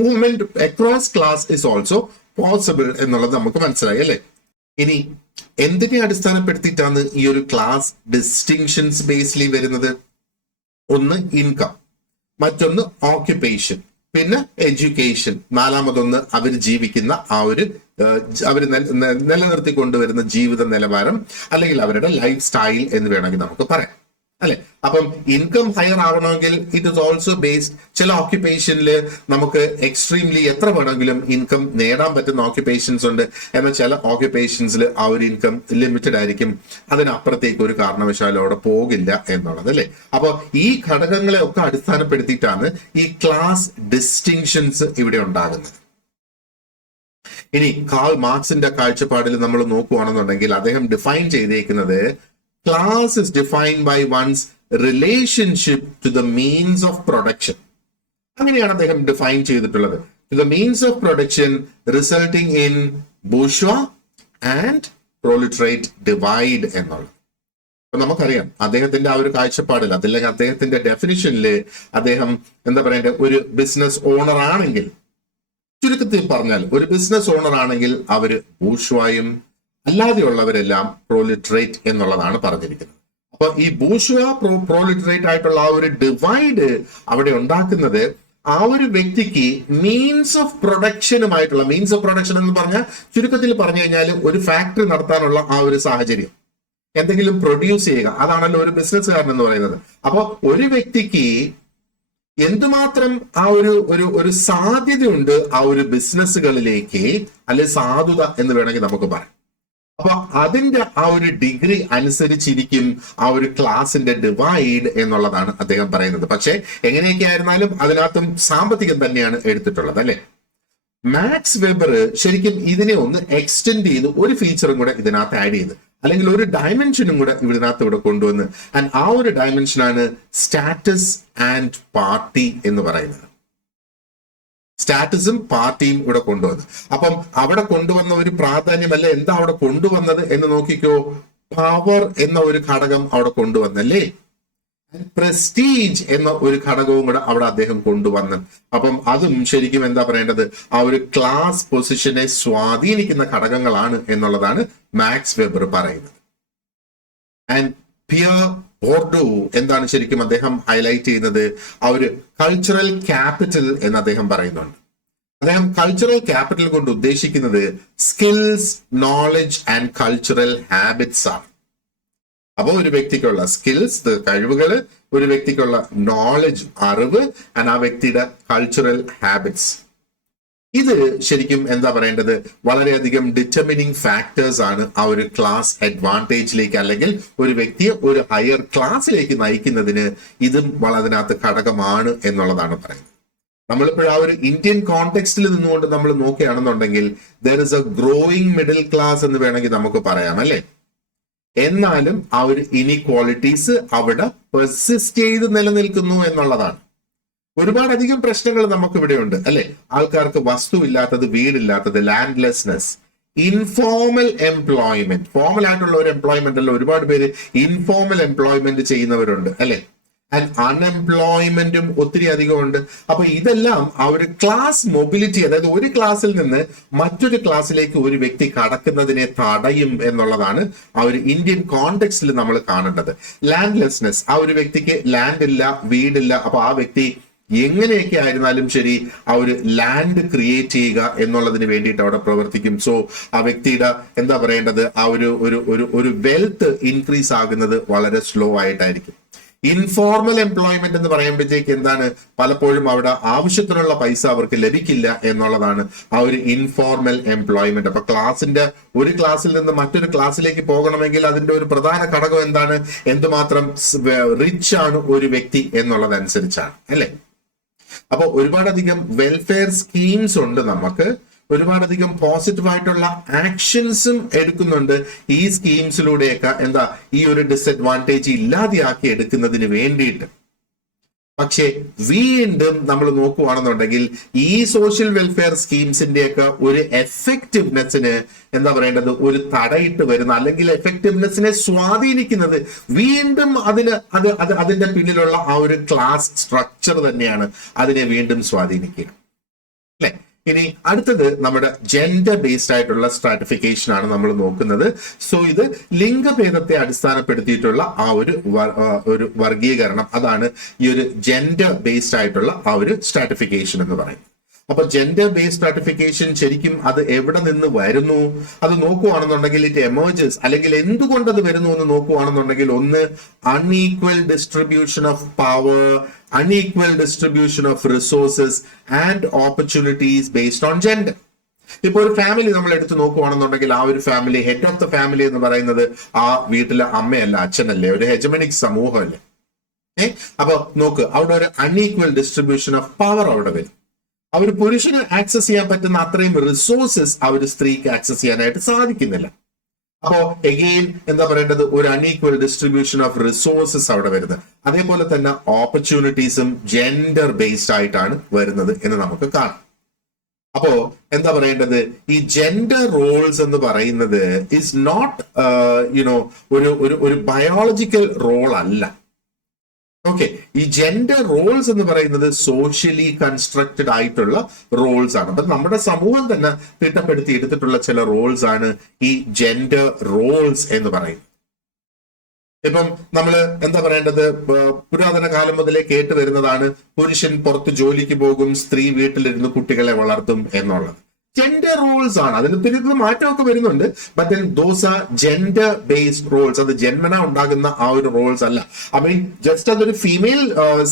movement across class is also possible എന്നുള്ളത് നമുക്ക് മനസ്സിലായി അല്ലെ. ഇനി എന്തിനെ അടിസ്ഥാനപ്പെടുത്തിയിട്ടാണ് ഈ ഒരു ക്ലാസ് ഡിസ്റ്റിങ്ഷൻസ് ബേസിലി വരുന്നത്? ഒന്ന് ഇൻകം, മറ്റൊന്ന് ഓക്യുപ്പേഷൻ, പിന്നെ എഡ്യൂക്കേഷൻ, നാലാമതൊന്ന് അവർ ജീവിക്കുന്ന ആ ഒരു അവർ നിലനിർത്തിക്കൊണ്ടുവരുന്ന ജീവിത നിലവാരം അല്ലെങ്കിൽ അവരുടെ ലൈഫ് സ്റ്റൈൽ എന്ന് വേണമെങ്കിൽ നമുക്ക് പറയാം അല്ലെ. അപ്പം ഇൻകം ഹയർ ആവണമെങ്കിൽ ഇറ്റ് ഇസ് ഓൾസോ ബേസ്ഡ്, ചില ഓക്യുപ്പേഷനിൽ നമുക്ക് എക്സ്ട്രീംലി എത്ര വേണമെങ്കിലും ഇൻകം നേടാൻ പറ്റുന്ന ഓക്യുപ്പേഷൻസ് ഉണ്ട്. എന്നാൽ ചില ഓക്യുപ്പേഷൻസിൽ ആ ഒരു ഇൻകം ലിമിറ്റഡ് ആയിരിക്കും, അതിനപ്പുറത്തേക്ക് ഒരു കാരണവശാലും അവിടെ പോകില്ല എന്നുള്ളത് അല്ലെ. അപ്പൊ ഈ ഘടകങ്ങളെ ഒക്കെ അടിസ്ഥാനപ്പെടുത്തിയിട്ടാണ് ഈ ക്ലാസ് ഡിസ്റ്റിങ്ഷൻസ് ഇവിടെ ഉണ്ടാകുന്നത്. ഇനി കാൾ മാർക്സിന്റെ കാഴ്ചപ്പാടിൽ നമ്മൾ നോക്കുകയാണെന്നുണ്ടെങ്കിൽ അദ്ദേഹം ഡിഫൈൻ ചെയ്തേക്കുന്നത് class is defined by one's relationship to the means of production. അങ്ങനെയാണ് അദ്ദേഹം ഡിഫൈൻ ചെയ്തിട്ടുള്ളത്. The means of production resulting in bourgeois and proletariat divide എന്നുള്ളത്. അപ്പൊ നമുക്കറിയാം അദ്ദേഹത്തിന്റെ ആ ഒരു കാഴ്ചപ്പാടിൽ, അതല്ലെങ്കിൽ അദ്ദേഹത്തിന്റെ ഡെഫിനിഷനിൽ അദ്ദേഹം എന്താ പറയണ്ടേ, ഒരു ബിസിനസ് ഓണർ ആണെങ്കിൽ, ചുരുക്കത്തിൽ പറഞ്ഞാൽ ഒരു ബിസിനസ് ഓണർ ആണെങ്കിൽ അവര് ബൂർഷ്വായും അല്ലാതെയുള്ളവരെല്ലാം പ്രോലിറ്ററേറ്റ് എന്നുള്ളതാണ് പറഞ്ഞിരിക്കുന്നത്. അപ്പൊ ഈ ബൂർഷ്വാ പ്രോലിറ്ററേറ്റ് ആയിട്ടുള്ള ആ ഒരു ഡിവൈഡ് അവിടെ ഉണ്ടാക്കുന്നത് ആ ഒരു വ്യക്തിക്ക് മീൻസ് ഓഫ് പ്രൊഡക്ഷനുമായിട്ടുള്ള, മീൻസ് ഓഫ് പ്രൊഡക്ഷൻ എന്ന് പറഞ്ഞാൽ ചുരുക്കത്തിൽ പറഞ്ഞു കഴിഞ്ഞാൽ ഒരു ഫാക്ടറി നടത്താനുള്ള ആ ഒരു സാഹചര്യം, എന്തെങ്കിലും പ്രൊഡ്യൂസ് ചെയ്യുക, അതാണല്ലോ ഒരു ബിസിനസ്സുകാരൻ എന്ന് പറയുന്നത്. അപ്പൊ ഒരു വ്യക്തിക്ക് എന്തുമാത്രം ആ ഒരു സാധ്യതയുണ്ട് ആ ഒരു ബിസിനസ്സുകളിലേക്ക്, അല്ലെ സാധുത എന്ന് വേണമെങ്കിൽ നമുക്ക് പറയാം. അപ്പൊ അതിന്റെ ആ ഒരു ഡിഗ്രി അനുസരിച്ചിരിക്കും ആ ഒരു ക്ലാസിന്റെ ഡിവൈഡ് എന്നുള്ളതാണ് അദ്ദേഹം പറയുന്നത്. പക്ഷെ എങ്ങനെയൊക്കെ ആയിരുന്നാലും അതിനകത്തും സാമ്പത്തികം തന്നെയാണ് എടുത്തിട്ടുള്ളത്, അല്ലെ. മാക്സ് വെബർ ശരിക്കും ഇതിനെ ഒന്ന് എക്സ്റ്റെൻഡ് ചെയ്ത് ഒരു ഫീച്ചറും കൂടെ ഇതിനകത്ത് ആഡ് ചെയ്ത്, അല്ലെങ്കിൽ ഒരു ഡയമെൻഷനും കൂടെ ഇതിനകത്ത് ഇവിടെ കൊണ്ടുവന്ന്, ആൻഡ് ആ ഒരു ഡയമെൻഷനാണ് സ്റ്റാറ്റസ് ആൻഡ് പാർട്ടി എന്ന് പറയുന്നത്. സ്റ്റാറ്റസും പാർട്ടിയും ഇവിടെ കൊണ്ടുവന്നു. അപ്പം അവിടെ കൊണ്ടുവന്ന ഒരു പ്രാധാന്യമല്ല, എന്താ അവിടെ കൊണ്ടുവന്നത് എന്ന് നോക്കിക്കോ, പവർ എന്ന ഒരു ഘടകം അവിടെ കൊണ്ടുവന്നല്ലേ, പ്രസ്റ്റീജ് എന്ന ഒരു ഘടകവും കൂടെ അവിടെ അദ്ദേഹം കൊണ്ടുവന്നു. അപ്പം അതും ശരിക്കും എന്താ പറയേണ്ടത്, ആ ഒരു ക്ലാസ് പൊസിഷനെ സ്വാധീനിക്കുന്ന ഘടകങ്ങളാണ് എന്നുള്ളതാണ് മാക്സ് വെബർ പറയുന്നത്. ആൻഡ് പിയർ ബോർഡോ എന്താണ് ശരിക്കും അദ്ദേഹം ഹൈലൈറ്റ് ചെയ്യുന്നത്, ആ ഒരു കൾച്ചറൽ ക്യാപിറ്റൽ എന്ന് അദ്ദേഹം പറയുന്നുണ്ട്. അദ്ദേഹം കൾച്ചറൽ ക്യാപിറ്റൽ കൊണ്ട് ഉദ്ദേശിക്കുന്നത് skills, knowledge and cultural habits ആണ്. അപ്പൊ ഒരു വ്യക്തിക്കുള്ള സ്കിൽസ്, കഴിവുകള്, ഒരു വ്യക്തിക്കുള്ള നോളജ്, അറിവ്, ആൻഡ് ആ വ്യക്തിയുടെ കൾച്ചറൽ ഹാബിറ്റ്സ്, ഇത് ശരിക്കും എന്താ പറയേണ്ടത്, വളരെയധികം ഡിറ്റർമിനിങ് ഫാക്ടേഴ്സ് ആണ് ആ ഒരു ക്ലാസ് അഡ്വാൻറ്റേജിലേക്ക്, അല്ലെങ്കിൽ ഒരു വ്യക്തിയെ ഒരു ഹയർ ക്ലാസ്സിലേക്ക് നയിക്കുന്നതിന് ഇതും അതിനകത്ത് ഘടകമാണ് എന്നുള്ളതാണ് പറയുന്നത്. നമ്മളിപ്പോൾ ആ ഒരു ഇന്ത്യൻ കോണ്ടെക്സ്റ്റിൽ നിന്നുകൊണ്ട് നമ്മൾ നോക്കുകയാണെന്നുണ്ടെങ്കിൽ there is A growing middle class എന്ന് വേണമെങ്കിൽ നമുക്ക് പറയാം, അല്ലെ. എന്നാലും ആ ഒരു ഇനിക്വാളിറ്റീസ് അവിടെ പെർസിസ്റ്റ് ചെയ്ത് നിലനിൽക്കുന്നു എന്നുള്ളതാണ്. ഒരുപാടധികം പ്രശ്നങ്ങൾ നമുക്ക് ഇവിടെ ഉണ്ട്, അല്ലെ. ആൾക്കാർക്ക് വസ്തുവില്ലാത്തത്, വീടില്ലാത്തത്, ലാൻഡ്ലെസ്നെസ്, ഇൻഫോർമൽ എംപ്ലോയ്മെന്റ്. ഫോർമൽ ആയിട്ടുള്ള ഒരു എംപ്ലോയ്മെന്റ് അല്ല, ഒരുപാട് പേര് ഇൻഫോർമൽ എംപ്ലോയ്മെന്റ് ചെയ്യുന്നവരുണ്ട്, അല്ലെ. ആൻഡ് അൺഎംപ്ലോയ്മെന്റും ഒത്തിരി അധികം ഉണ്ട്. അപ്പൊ ഇതെല്ലാം ആ ഒരു ക്ലാസ് മൊബിലിറ്റി, അതായത് ഒരു ക്ലാസ്സിൽ നിന്ന് മറ്റൊരു ക്ലാസ്സിലേക്ക് ഒരു വ്യക്തി കടക്കുന്നതിനെ തടയും എന്നുള്ളതാണ് ആ ഒരു ഇന്ത്യൻ കോണ്ടെക്സ്റ്റിൽ നമ്മൾ കാണേണ്ടത്. ലാൻഡ്ലെസ്നെസ്, ആ ഒരു വ്യക്തിക്ക് ലാൻഡ് ഇല്ല, വീടില്ല. അപ്പൊ ആ വ്യക്തി എങ്ങനെയൊക്കെ ആയിരുന്നാലും ശരി ആ ഒരു ലാൻഡ് ക്രിയേറ്റ് ചെയ്യുക എന്നുള്ളതിന് വേണ്ടിയിട്ട് അവിടെ പ്രവർത്തിക്കും. സോ ആ വ്യക്തിയുടെ എന്താ പറയേണ്ടത്, ആ ഒരു വെൽത്ത് ഇൻക്രീസ് ആകുന്നത് വളരെ സ്ലോ ആയിട്ടായിരിക്കും. ഇൻഫോർമൽ എംപ്ലോയ്മെന്റ് എന്ന് പറയുമ്പോഴത്തേക്ക് എന്താണ്, പലപ്പോഴും അവിടെ ആവശ്യത്തിനുള്ള പൈസ അവർക്ക് ലഭിക്കില്ല എന്നുള്ളതാണ് ആ ഒരു ഇൻഫോർമൽ എംപ്ലോയ്മെന്റ്. അപ്പൊ ഒരു ക്ലാസ്സിൽ നിന്ന് മറ്റൊരു ക്ലാസ്സിലേക്ക് പോകണമെങ്കിൽ അതിന്റെ ഒരു പ്രധാന ഘടകം എന്താണ്, എന്തുമാത്രം റിച്ച് ആണ് ഒരു വ്യക്തി എന്നുള്ളതനുസരിച്ചാണ്, അല്ലെ. അപ്പൊ ഒരുപാടധികം വെൽഫെയർ സ്കീംസ് ഉണ്ട്, നമുക്ക് ഒരുപാടധികം പോസിറ്റീവ് ആയിട്ടുള്ള ആക്ഷൻസും എടുക്കുന്നുണ്ട് ഈ സ്കീംസിലൂടെയൊക്കെ എന്താ ഈ ഒരു ഡിസഡ്വാൻറ്റേജ് ഇല്ലാതെയാക്കി എടുക്കുന്നതിന് വേണ്ടിയിട്ട്. പക്ഷെ വീണ്ടും നമ്മൾ നോക്കുകയാണെന്നുണ്ടെങ്കിൽ ഈ സോഷ്യൽ വെൽഫെയർ സ്കീംസിന്റെയൊക്കെ ഒരു എഫക്റ്റീവ്നെസ്സിന് എന്താ പറയേണ്ടത്, ഒരു തടയിട്ട് വരുന്ന, അല്ലെങ്കിൽ എഫക്റ്റീവ്നെസ്സിനെ സ്വാധീനിക്കുന്നത് വീണ്ടും അതിന്റെ പിന്നിലുള്ള ആ ഒരു ക്ലാസ് സ്ട്രക്ചർ തന്നെയാണ് അതിനെ വീണ്ടും സ്വാധീനിക്കുക, അല്ലെ. ഇനി അടുത്തത് നമ്മുടെ ജെൻഡർ ബേസ്ഡ് ആയിട്ടുള്ള സ്ട്രാറ്റിഫിക്കേഷൻ ആണ് നമ്മൾ നോക്കുന്നത്. സോ ഇത് ലിംഗഭേദത്തെ അടിസ്ഥാനപ്പെടുത്തിയിട്ടുള്ള ആ ഒരു വർഗീകരണം, അതാണ് ഈ ഒരു ജെൻഡർ ബേസ്ഡ് ആയിട്ടുള്ള ആ ഒരു സ്ട്രാറ്റിഫിക്കേഷൻ എന്ന് പറയുന്നത്. അപ്പൊ ജെൻഡർ ബേസ്ഡ് സ്ട്രാറ്റിഫിക്കേഷൻ ശരിക്കും അത് എവിടെ നിന്ന് വരുന്നു അത് നോക്കുകയാണെന്നുണ്ടെങ്കിൽ ഇറ്റ് എമേർജസ്, അല്ലെങ്കിൽ എന്തുകൊണ്ട് അത് വരുന്നു എന്ന് നോക്കുകയാണെന്നുണ്ടെങ്കിൽ, ഒന്ന് unequal distribution of power, unequal distribution of resources and opportunities based on gender. ഇപ്പൊ ഒരു ഫാമിലി നമ്മൾ എടുത്ത് നോക്കുകയാണെന്നുണ്ടെങ്കിൽ ആ ഒരു family, head of the family എന്ന് പറയുന്നത് ആ വീട്ടിലെ അമ്മയല്ല, അച്ഛനല്ലേ, ഒരു ഹെജമനിക് സമൂഹമല്ലേ. അപ്പൊ നോക്ക്, അവിടെ ഒരു അൺഈക്വൽ ഡിസ്ട്രിബ്യൂഷൻ ഓഫ് പവർ അവിടെ വരും. ആ ഒരു പുരുഷന് ആക്സസ് ചെയ്യാൻ പറ്റുന്ന അത്രയും റിസോഴ്സസ് ആ ഒരു സ്ത്രീക്ക് ആക്സസ് ചെയ്യാനായിട്ട് സാധിക്കുന്നില്ല. അപ്പോ എഗെയിൻ എന്താ പറയേണ്ടത്, ഒരു അൺഈക്വൽ ഡിസ്ട്രിബ്യൂഷൻ ഓഫ് റിസോഴ്സസ് അവിടെ വരുന്നത്. അതേപോലെ തന്നെ ഓപ്പർച്യൂണിറ്റീസും ജെൻഡർ ബേസ്ഡ് ആയിട്ടാണ് വരുന്നത് എന്ന് നമുക്ക് കാണാം. അപ്പോ എന്താ പറയേണ്ടത്, ഈ ജെൻഡർ റോൾസ് എന്ന് പറയുന്നത് ഇസ് നോട്ട് ഒരു ബയോളജിക്കൽ റോൾ അല്ല. ഓക്കെ, ഈ ജെൻഡർ റോൾസ് എന്ന് പറയുന്നത് സോഷ്യലി കൺസ്ട്രക്റ്റഡ് ആയിട്ടുള്ള റോൾസ് ആണ്. അപ്പൊ നമ്മുടെ സമൂഹം തന്നെ തിട്ടപ്പെടുത്തി എടുത്തിട്ടുള്ള ചില റോൾസ് ആണ് ഈ ജെൻഡർ റോൾസ് എന്ന് പറയുന്നത്. ഇപ്പം നമ്മൾ എന്താ പറയേണ്ടത്, പുരാതന കാലം മുതലേ കേട്ട് വരുന്നതാണ് പുരുഷൻ പുറത്ത് ജോലിക്ക് പോകും, സ്ത്രീ വീട്ടിലിരുന്ന് കുട്ടികളെ വളർത്തും എന്നുള്ളത്. ജെൻഡർ റോൾസ് ആണ്. അതിന് പിന്നെ മാറ്റമൊക്കെ വരുന്നുണ്ട്. But those are gender based roles. അത് ജന്മന ഉണ്ടാകുന്ന ആ ഒരു റോൾസ് അല്ല. ഐ മീൻ ജസ്റ്റ് അതൊരു ഫീമെയിൽ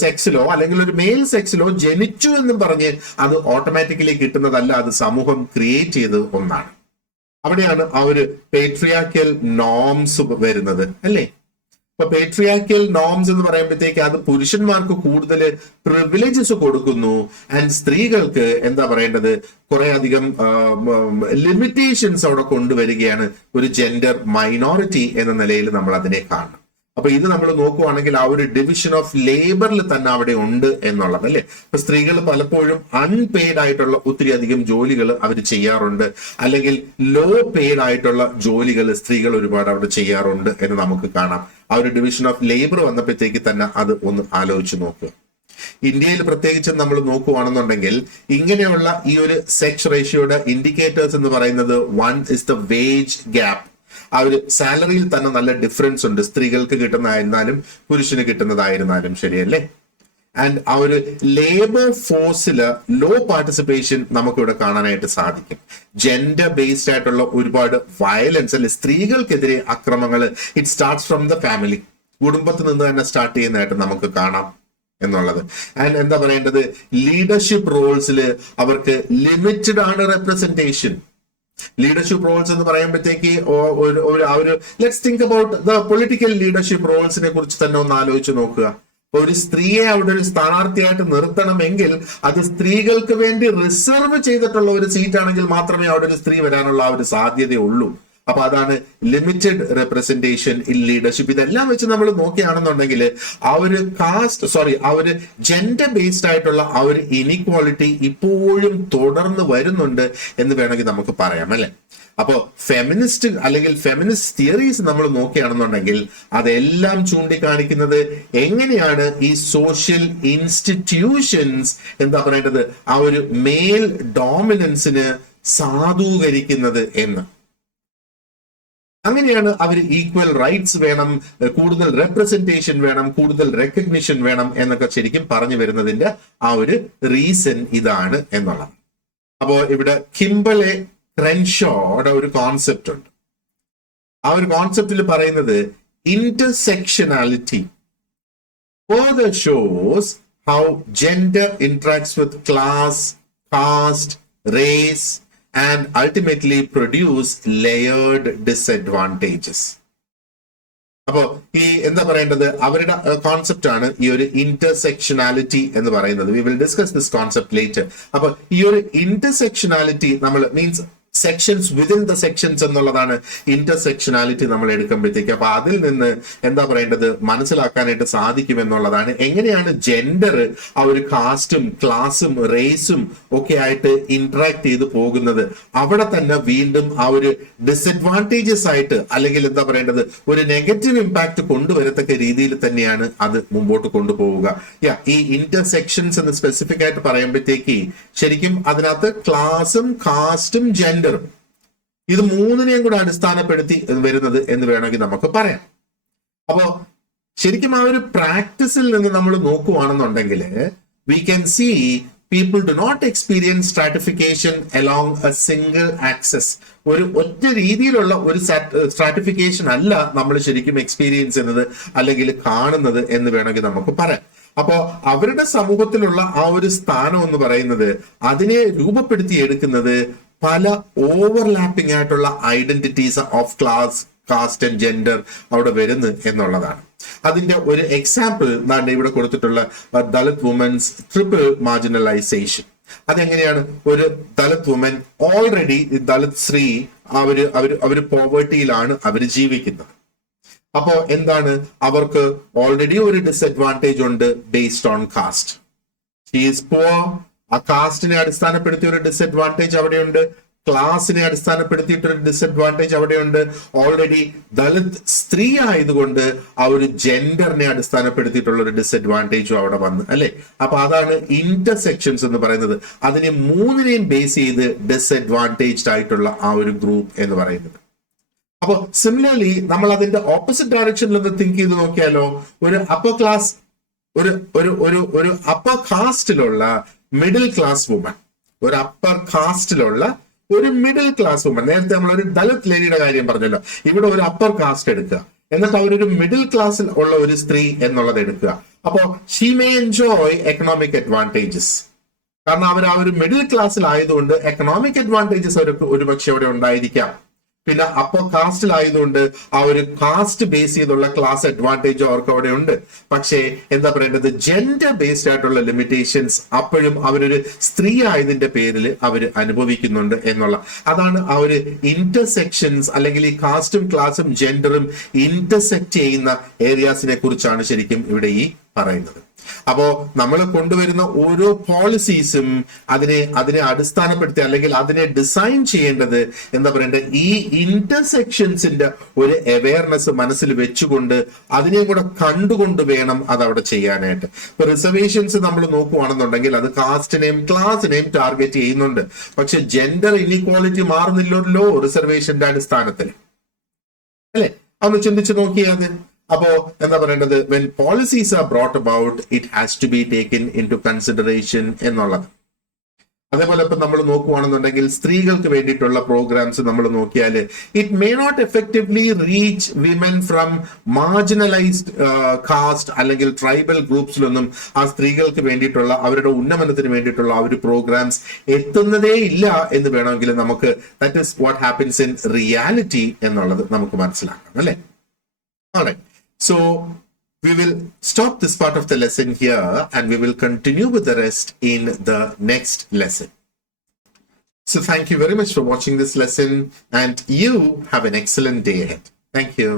സെക്സിലോ അല്ലെങ്കിൽ ഒരു മെയിൽ സെക്സിലോ ജനിച്ചു എന്നും പറഞ്ഞ് അത് ഓട്ടോമാറ്റിക്കലി കിട്ടുന്നതല്ല. അത് സമൂഹം ക്രിയേറ്റ് ചെയ്ത ഒന്നാണ്. അവിടെയാണ് ആ ഒരു പേട്രിയാർക്കൽ നോംസ് വരുന്നത് അല്ലേ. ഇപ്പൊ പേട്രിയാർക്കൽ നോംസ് എന്ന് പറയുമ്പോഴത്തേക്ക് അത് പുരുഷന്മാർക്ക് കൂടുതൽ പ്രിവിലേജസ് കൊടുക്കുന്നു, ആൻഡ് സ്ത്രീകൾക്ക് എന്താ പറയേണ്ടത് കുറെ അധികം ലിമിറ്റേഷൻസ് അവിടെ കൊണ്ടുവരികയാണ്. ഒരു ജെൻഡർ മൈനോറിറ്റി എന്ന നിലയിൽ നമ്മൾ അതിനെ കാണണം. അപ്പൊ ഇത് നമ്മൾ നോക്കുവാണെങ്കിൽ ആ ഒരു ഡിവിഷൻ ഓഫ് ലേബറിൽ തന്നെ അവിടെ ഉണ്ട് എന്നുള്ളത് അല്ലെ. ഇപ്പൊ സ്ത്രീകൾ പലപ്പോഴും അൺപെയ്ഡ് ആയിട്ടുള്ള ഒത്തിരി അധികം ജോലികൾ അവർ ചെയ്യാറുണ്ട്, അല്ലെങ്കിൽ ലോ പെയ്ഡ് ആയിട്ടുള്ള ജോലികൾ സ്ത്രീകൾ ഒരുപാട് അവിടെ ചെയ്യാറുണ്ട് എന്ന് നമുക്ക് കാണാം. ആ ഒരു ഡിവിഷൻ ഓഫ് ലേബർ വന്നപ്പോഴത്തേക്ക് തന്നെ അത് ഒന്ന് ആലോചിച്ച് നോക്കുക. ഇന്ത്യയിൽ പ്രത്യേകിച്ചും നമ്മൾ നോക്കുവാണെന്നുണ്ടെങ്കിൽ ഇങ്ങനെയുള്ള ഈ ഒരു സെക്സ് റേഷ്യോയുടെ ഇൻഡിക്കേറ്റേഴ്സ് എന്ന് പറയുന്നത്, one is the wage gap. ആ ഒരു സാലറിയിൽ തന്നെ നല്ല ഡിഫറൻസ് ഉണ്ട്, സ്ത്രീകൾക്ക് കിട്ടുന്നതായിരുന്നാലും പുരുഷന് കിട്ടുന്നതായിരുന്നാലും, ശരിയല്ലേ. ആൻഡ് ആ ഒരു ലേബർ ഫോഴ്സില് ലോ പാർട്ടിസിപ്പേഷൻ നമുക്കിവിടെ കാണാനായിട്ട് സാധിക്കും. ജെൻഡർ ബേസ്ഡ് ആയിട്ടുള്ള ഒരുപാട് വയലൻസ് അല്ലെ, സ്ത്രീകൾക്കെതിരെ അക്രമങ്ങൾ, it starts from the family, കുടുംബത്തിൽ നിന്ന് തന്നെ സ്റ്റാർട്ട് ചെയ്യുന്നതായിട്ട് നമുക്ക് കാണാം എന്നുള്ളത്. ആൻഡ് എന്താ പറയേണ്ടത്, ലീഡർഷിപ്പ് റോൾസിൽ അവർക്ക് ലിമിറ്റഡ് ആണ് റെപ്രസെന്റേഷൻ. ലീഡർഷിപ്പ് റോൾസ് എന്ന് പറയുമ്പോഴത്തേക്ക് let's think about the political leadership റോൾസിനെ കുറിച്ച് തന്നെ ഒന്ന് ആലോചിച്ച് നോക്കുക. ഒരു സ്ത്രീയെ അവിടെ ഒരു സ്ഥാനാർത്ഥിയായിട്ട് നിർത്തണമെങ്കിൽ അത് സ്ത്രീകൾക്ക് വേണ്ടി റിസർവ് ചെയ്തിട്ടുള്ള ഒരു സീറ്റ് ആണെങ്കിൽ മാത്രമേ അവിടെ ഒരു സ്ത്രീ വരാനുള്ള ആ ഒരു സാധ്യതയുള്ളൂ. അപ്പൊ അതാണ് ലിമിറ്റഡ് റെപ്രസെന്റേഷൻ ഇൻ ലീഡർഷിപ്പ്. ഇതെല്ലാം വെച്ച് നമ്മൾ നോക്കുകയാണെന്നുണ്ടെങ്കിൽ ആ ഒരു ആ ഒരു ജെൻഡർ ബേസ്ഡ് ആയിട്ടുള്ള ആ ഒരു ഇനിക്വാളിറ്റി ഇപ്പോഴും തുടർന്ന് വരുന്നുണ്ട് എന്ന് വേണമെങ്കിൽ നമുക്ക് പറയാം അല്ലെ. അപ്പോ ഫെമിനിസ്റ്റ് അല്ലെങ്കിൽ ഫെമിനിസ്റ്റ് തിയറീസ് നമ്മൾ നോക്കുകയാണെന്നുണ്ടെങ്കിൽ അതെല്ലാം ചൂണ്ടിക്കാണിക്കുന്നത് എങ്ങനെയാണ് ഈ സോഷ്യൽ ഇൻസ്റ്റിറ്റ്യൂഷൻസ് എന്താ പറയേണ്ടത് ആ ഒരു മെയിൽ ഡോമിനൻസിന് സാധൂകരിക്കുന്നത് എന്ന്. അങ്ങനെയാണ് അവർ ഈക്വൽ റൈറ്റ്സ് വേണം, കൂടുതൽ റെപ്രസെന്റേഷൻ വേണം, കൂടുതൽ റെക്കഗ്നിഷൻ വേണം എന്നൊക്കെ ശരിക്കും പറഞ്ഞു വരുന്നതിന്റെ ആ ഒരു റീസൺ ഇതാണ് എന്നുള്ളത്. അപ്പോ ഇവിടെ കിംബലെ ക്രെൻഷോയുടെ ഒരു കോൺസെപ്റ്റ് ഉണ്ട്. ആ ഒരു കോൺസെപ്റ്റിൽ പറയുന്നത് intersectionality further shows how gender interacts with class, caste, race and ultimately produce layered disadvantages. അപ്പോ ഈ എന്താ പറയേണ്ടത് അവരുടെ കോൺസെപ്റ്റ് ആണ് ഈ ഒരു ഇന്റർസെക്ഷനാലിറ്റി എന്ന് പറയുന്നത്. We will discuss this concept later. അപ്പൊ ഈ ഒരു ഇന്റർസെക്ഷനാലിറ്റി നമ്മൾ means sections within the sections എന്നുള്ളതാണ് ഇന്റർസെക്ഷനാലിറ്റി നമ്മൾ എടുക്കുമ്പോഴത്തേക്ക്. അപ്പൊ അതിൽ നിന്ന് എന്താ പറയേണ്ടത് മനസ്സിലാക്കാനായിട്ട് സാധിക്കും എന്നുള്ളതാണ് എങ്ങനെയാണ് ജെൻഡർ ആ ഒരു കാസ്റ്റും ക്ലാസും റേസും ഒക്കെ ആയിട്ട് ഇന്ററാക്ട് ചെയ്ത് പോകുന്നത്. അവിടെ തന്നെ വീണ്ടും ആ ഒരു ഡിസഡ്വാൻറ്റേജസ് ആയിട്ട് അല്ലെങ്കിൽ എന്താ പറയേണ്ടത് ഒരു നെഗറ്റീവ് ഇമ്പാക്ട് കൊണ്ടുവരത്തക്ക രീതിയിൽ തന്നെയാണ് അത് മുമ്പോട്ട് കൊണ്ടുപോവുക. ഈ ഇന്റർസെക്ഷൻസ് എന്ന് സ്പെസിഫിക് ആയിട്ട് പറയുമ്പോഴത്തേക്ക് ശരിക്കും അതിനകത്ത് ക്ലാസും കാസ്റ്റും ജെൻഡറും ഇത് മൂന്നിനെയും കൂടെ അടിസ്ഥാനപ്പെടുത്തി വരുന്നത് എന്ന് വേണമെങ്കിൽ നമുക്ക് പറയാം. അപ്പോ ശരിക്കും ആ ഒരു പ്രാക്ടീസിൽ നിന്ന് നമ്മൾ നോക്കുവാണെന്നുണ്ടെങ്കിൽ we can see people do not experience stratification along a single axis. ഒരു ഒറ്റ രീതിയിലുള്ള ഒരു സ്ട്രാറ്റിഫിക്കേഷൻ അല്ല നമ്മൾ ശരിക്കും എക്സ്പീരിയൻസ് ചെയ്യുന്നത് അല്ലെങ്കിൽ കാണുന്നത് എന്ന് വേണമെങ്കിൽ നമുക്ക് പറയാം. അപ്പോ അവരുടെ സമൂഹത്തിലുള്ള ആ ഒരു സ്ഥാനം എന്ന് പറയുന്നത് അതിനെ രൂപപ്പെടുത്തി എടുക്കുന്നത് പല ഓവർലാപ്പിംഗ് ആയിട്ടുള്ള identities of class, caste and gender അവിടെ വരുന്നു എന്നുള്ളതാണ്. അതിന്റെ ഒരു എക്സാമ്പിൾ ഇവിടെ കൊടുത്തിട്ടുള്ള ദളിത് വുമൻസ് ട്രിപ്പിൾ മാർജിനലൈസേഷൻ. അതെങ്ങനെയാണ്? ഒരു ദളിത് വുമൻ ഓൾറെഡി ദളിത് സ്ത്രീ അവര് പോവേർട്ടിയിലാണ് അവര് ജീവിക്കുന്നത്. അപ്പോ എന്താണ്, അവർക്ക് ഓൾറെഡി ഒരു ഡിസഡ്വാൻറ്റേജ് ഉണ്ട് based on caste. She is poor, ആ കാസ്റ്റിനെ അടിസ്ഥാനപ്പെടുത്തിയ ഒരു ഡിസഡ്വാൻറ്റേജ് അവിടെയുണ്ട്. ക്ലാസിനെ അടിസ്ഥാനപ്പെടുത്തിയിട്ടൊരു ഡിസഡ്വാൻറ്റേജ് അവിടെയുണ്ട്. ഓൾറെഡി ദളിത് സ്ത്രീ ആയതുകൊണ്ട് ആ ഒരു ജെൻഡറിനെ അടിസ്ഥാനപ്പെടുത്തിയിട്ടുള്ള ഒരു ഡിസഡ്വാൻറ്റേജും അവിടെ വന്ന്, അല്ലെ? അപ്പൊ അതാണ് ഇന്റർസെക്ഷൻസ് എന്ന് പറയുന്നത്. അതിനെ മൂന്നിനെയും ബേസ് ചെയ്ത് ഡിസഡ്വാൻറ്റേജ്ഡ് ആയിട്ടുള്ള ആ ഒരു ഗ്രൂപ്പ് എന്ന് പറയുന്നത്. അപ്പൊ സിമിലർലി നമ്മൾ അതിന്റെ ഓപ്പോസിറ്റ് ഡയറക്ഷനിൽ ഒന്ന് തിങ്ക് ചെയ്ത് നോക്കിയാലോ, ഒരു അപ്പർ ക്ലാസ് ഒരു അപ്പർ കാസ്റ്റിലുള്ള മിഡിൽ ക്ലാസ് വുമൻ, ഒരു അപ്പർ കാസ്റ്റിലുള്ള ഒരു മിഡിൽ ക്ലാസ് വുമൻ. നേരത്തെ നമ്മൾ ഒരു ദളിത് ലേഡിയുടെ കാര്യം പറഞ്ഞല്ലോ, ഇവിടെ ഒരു അപ്പർ കാസ്റ്റ് എടുക്കുക, എന്നിട്ട് അവരൊരു മിഡിൽ ക്ലാസ്സിൽ ഉള്ള ഒരു സ്ത്രീ എന്നുള്ളത് എടുക്കുക. അപ്പോ she may enjoy economic advantages. കാരണം അവർ ആ ഒരു മിഡിൽ ക്ലാസ്സിൽ ആയതുകൊണ്ട് എക്കണോമിക് അഡ്വാൻറ്റേജസ് അവർക്ക് ഒരുപക്ഷെ അവിടെ ഉണ്ടായിരിക്കാം. പിന്നെ അപ്പർ കാസ്റ്റിലായതുകൊണ്ട് ആ ഒരു കാസ്റ്റ് ബേസ് ചെയ്തുള്ള ക്ലാസ് അഡ്വാൻറ്റേജ് അവർക്ക് അവിടെ ഉണ്ട്. പക്ഷേ എന്താ പറയേണ്ടത്, ജെൻഡർ ബേസ്ഡ് ആയിട്ടുള്ള ലിമിറ്റേഷൻസ് അപ്പോഴും അവരൊരു സ്ത്രീ ആയതിന്റെ പേരിൽ അവർ അനുഭവിക്കുന്നുണ്ട് എന്നുള്ള, അതാണ് ആ ഒരു ഇന്റർസെക്ഷൻസ്, അല്ലെങ്കിൽ ഈ കാസ്റ്റും ക്ലാസും ജെൻഡറും ഇന്റർസെക്ട് ചെയ്യുന്ന ഏരിയാസിനെ കുറിച്ചാണ് ശരിക്കും ഇവിടെ ഈ പറയുന്നത്. അപ്പോ നമ്മൾ കൊണ്ടുവരുന്ന ഓരോ പോളിസീസും അതിനെ അടിസ്ഥാനപ്പെടുത്തി അല്ലെങ്കിൽ അതിനെ ഡിസൈൻ ചെയ്യേണ്ടത് എന്താ പറയേണ്ടത്, ഈ ഇന്റർസെക്ഷൻസിന്റെ ഒരു അവയർനെസ് മനസ്സിൽ വെച്ചുകൊണ്ട് അതിനെ കൂടെ കണ്ടുകൊണ്ട് വേണം അത് അവിടെ ചെയ്യാനായിട്ട്. ഇപ്പൊ റിസർവേഷൻസ് നമ്മൾ നോക്കുവാണെന്നുണ്ടെങ്കിൽ അത് കാസ്റ്റിനെയും ക്ലാസിനെയും ടാർഗറ്റ് ചെയ്യുന്നുണ്ട്. പക്ഷെ ജെൻഡർ ഇൻഇക്വാളിറ്റി മാറുന്നില്ലല്ലോ റിസർവേഷന്റെ അടിസ്ഥാനത്തിൽ, അല്ലെ? അതൊന്ന് ചിന്തിച്ചു നോക്കിയാൽ. അപ്പോ എന്താ പറയേണ്ടത്, when policies are brought about, it has to be taken into consideration എന്നുള്ളത്. അതേപോലെ ഇപ്പൊ നമ്മൾ നോക്കുവാണെന്നുണ്ടെങ്കിൽ സ്ത്രീകൾക്ക് വേണ്ടിയിട്ടുള്ള പ്രോഗ്രാംസ് നമ്മൾ നോക്കിയാൽ it may not effectively reach women from marginalised caste അല്ലെങ്കിൽ ട്രൈബൽ ഗ്രൂപ്പ്സിലൊന്നും ആ സ്ത്രീകൾക്ക് വേണ്ടിയിട്ടുള്ള അവരുടെ ഉന്നമനത്തിന് വേണ്ടിയിട്ടുള്ള ആ ഒരു പ്രോഗ്രാംസ് എത്തുന്നതേ ഇല്ല എന്ന് വേണമെങ്കിൽ നമുക്ക്, that is what happens in reality എന്നുള്ളത് നമുക്ക് മനസ്സിലാക്കാം, അല്ലെ? Alright. So we will stop this part of the lesson here and we will continue with the rest in the next lesson. So thank you very much for watching this lesson and you have an excellent day ahead. Thank you.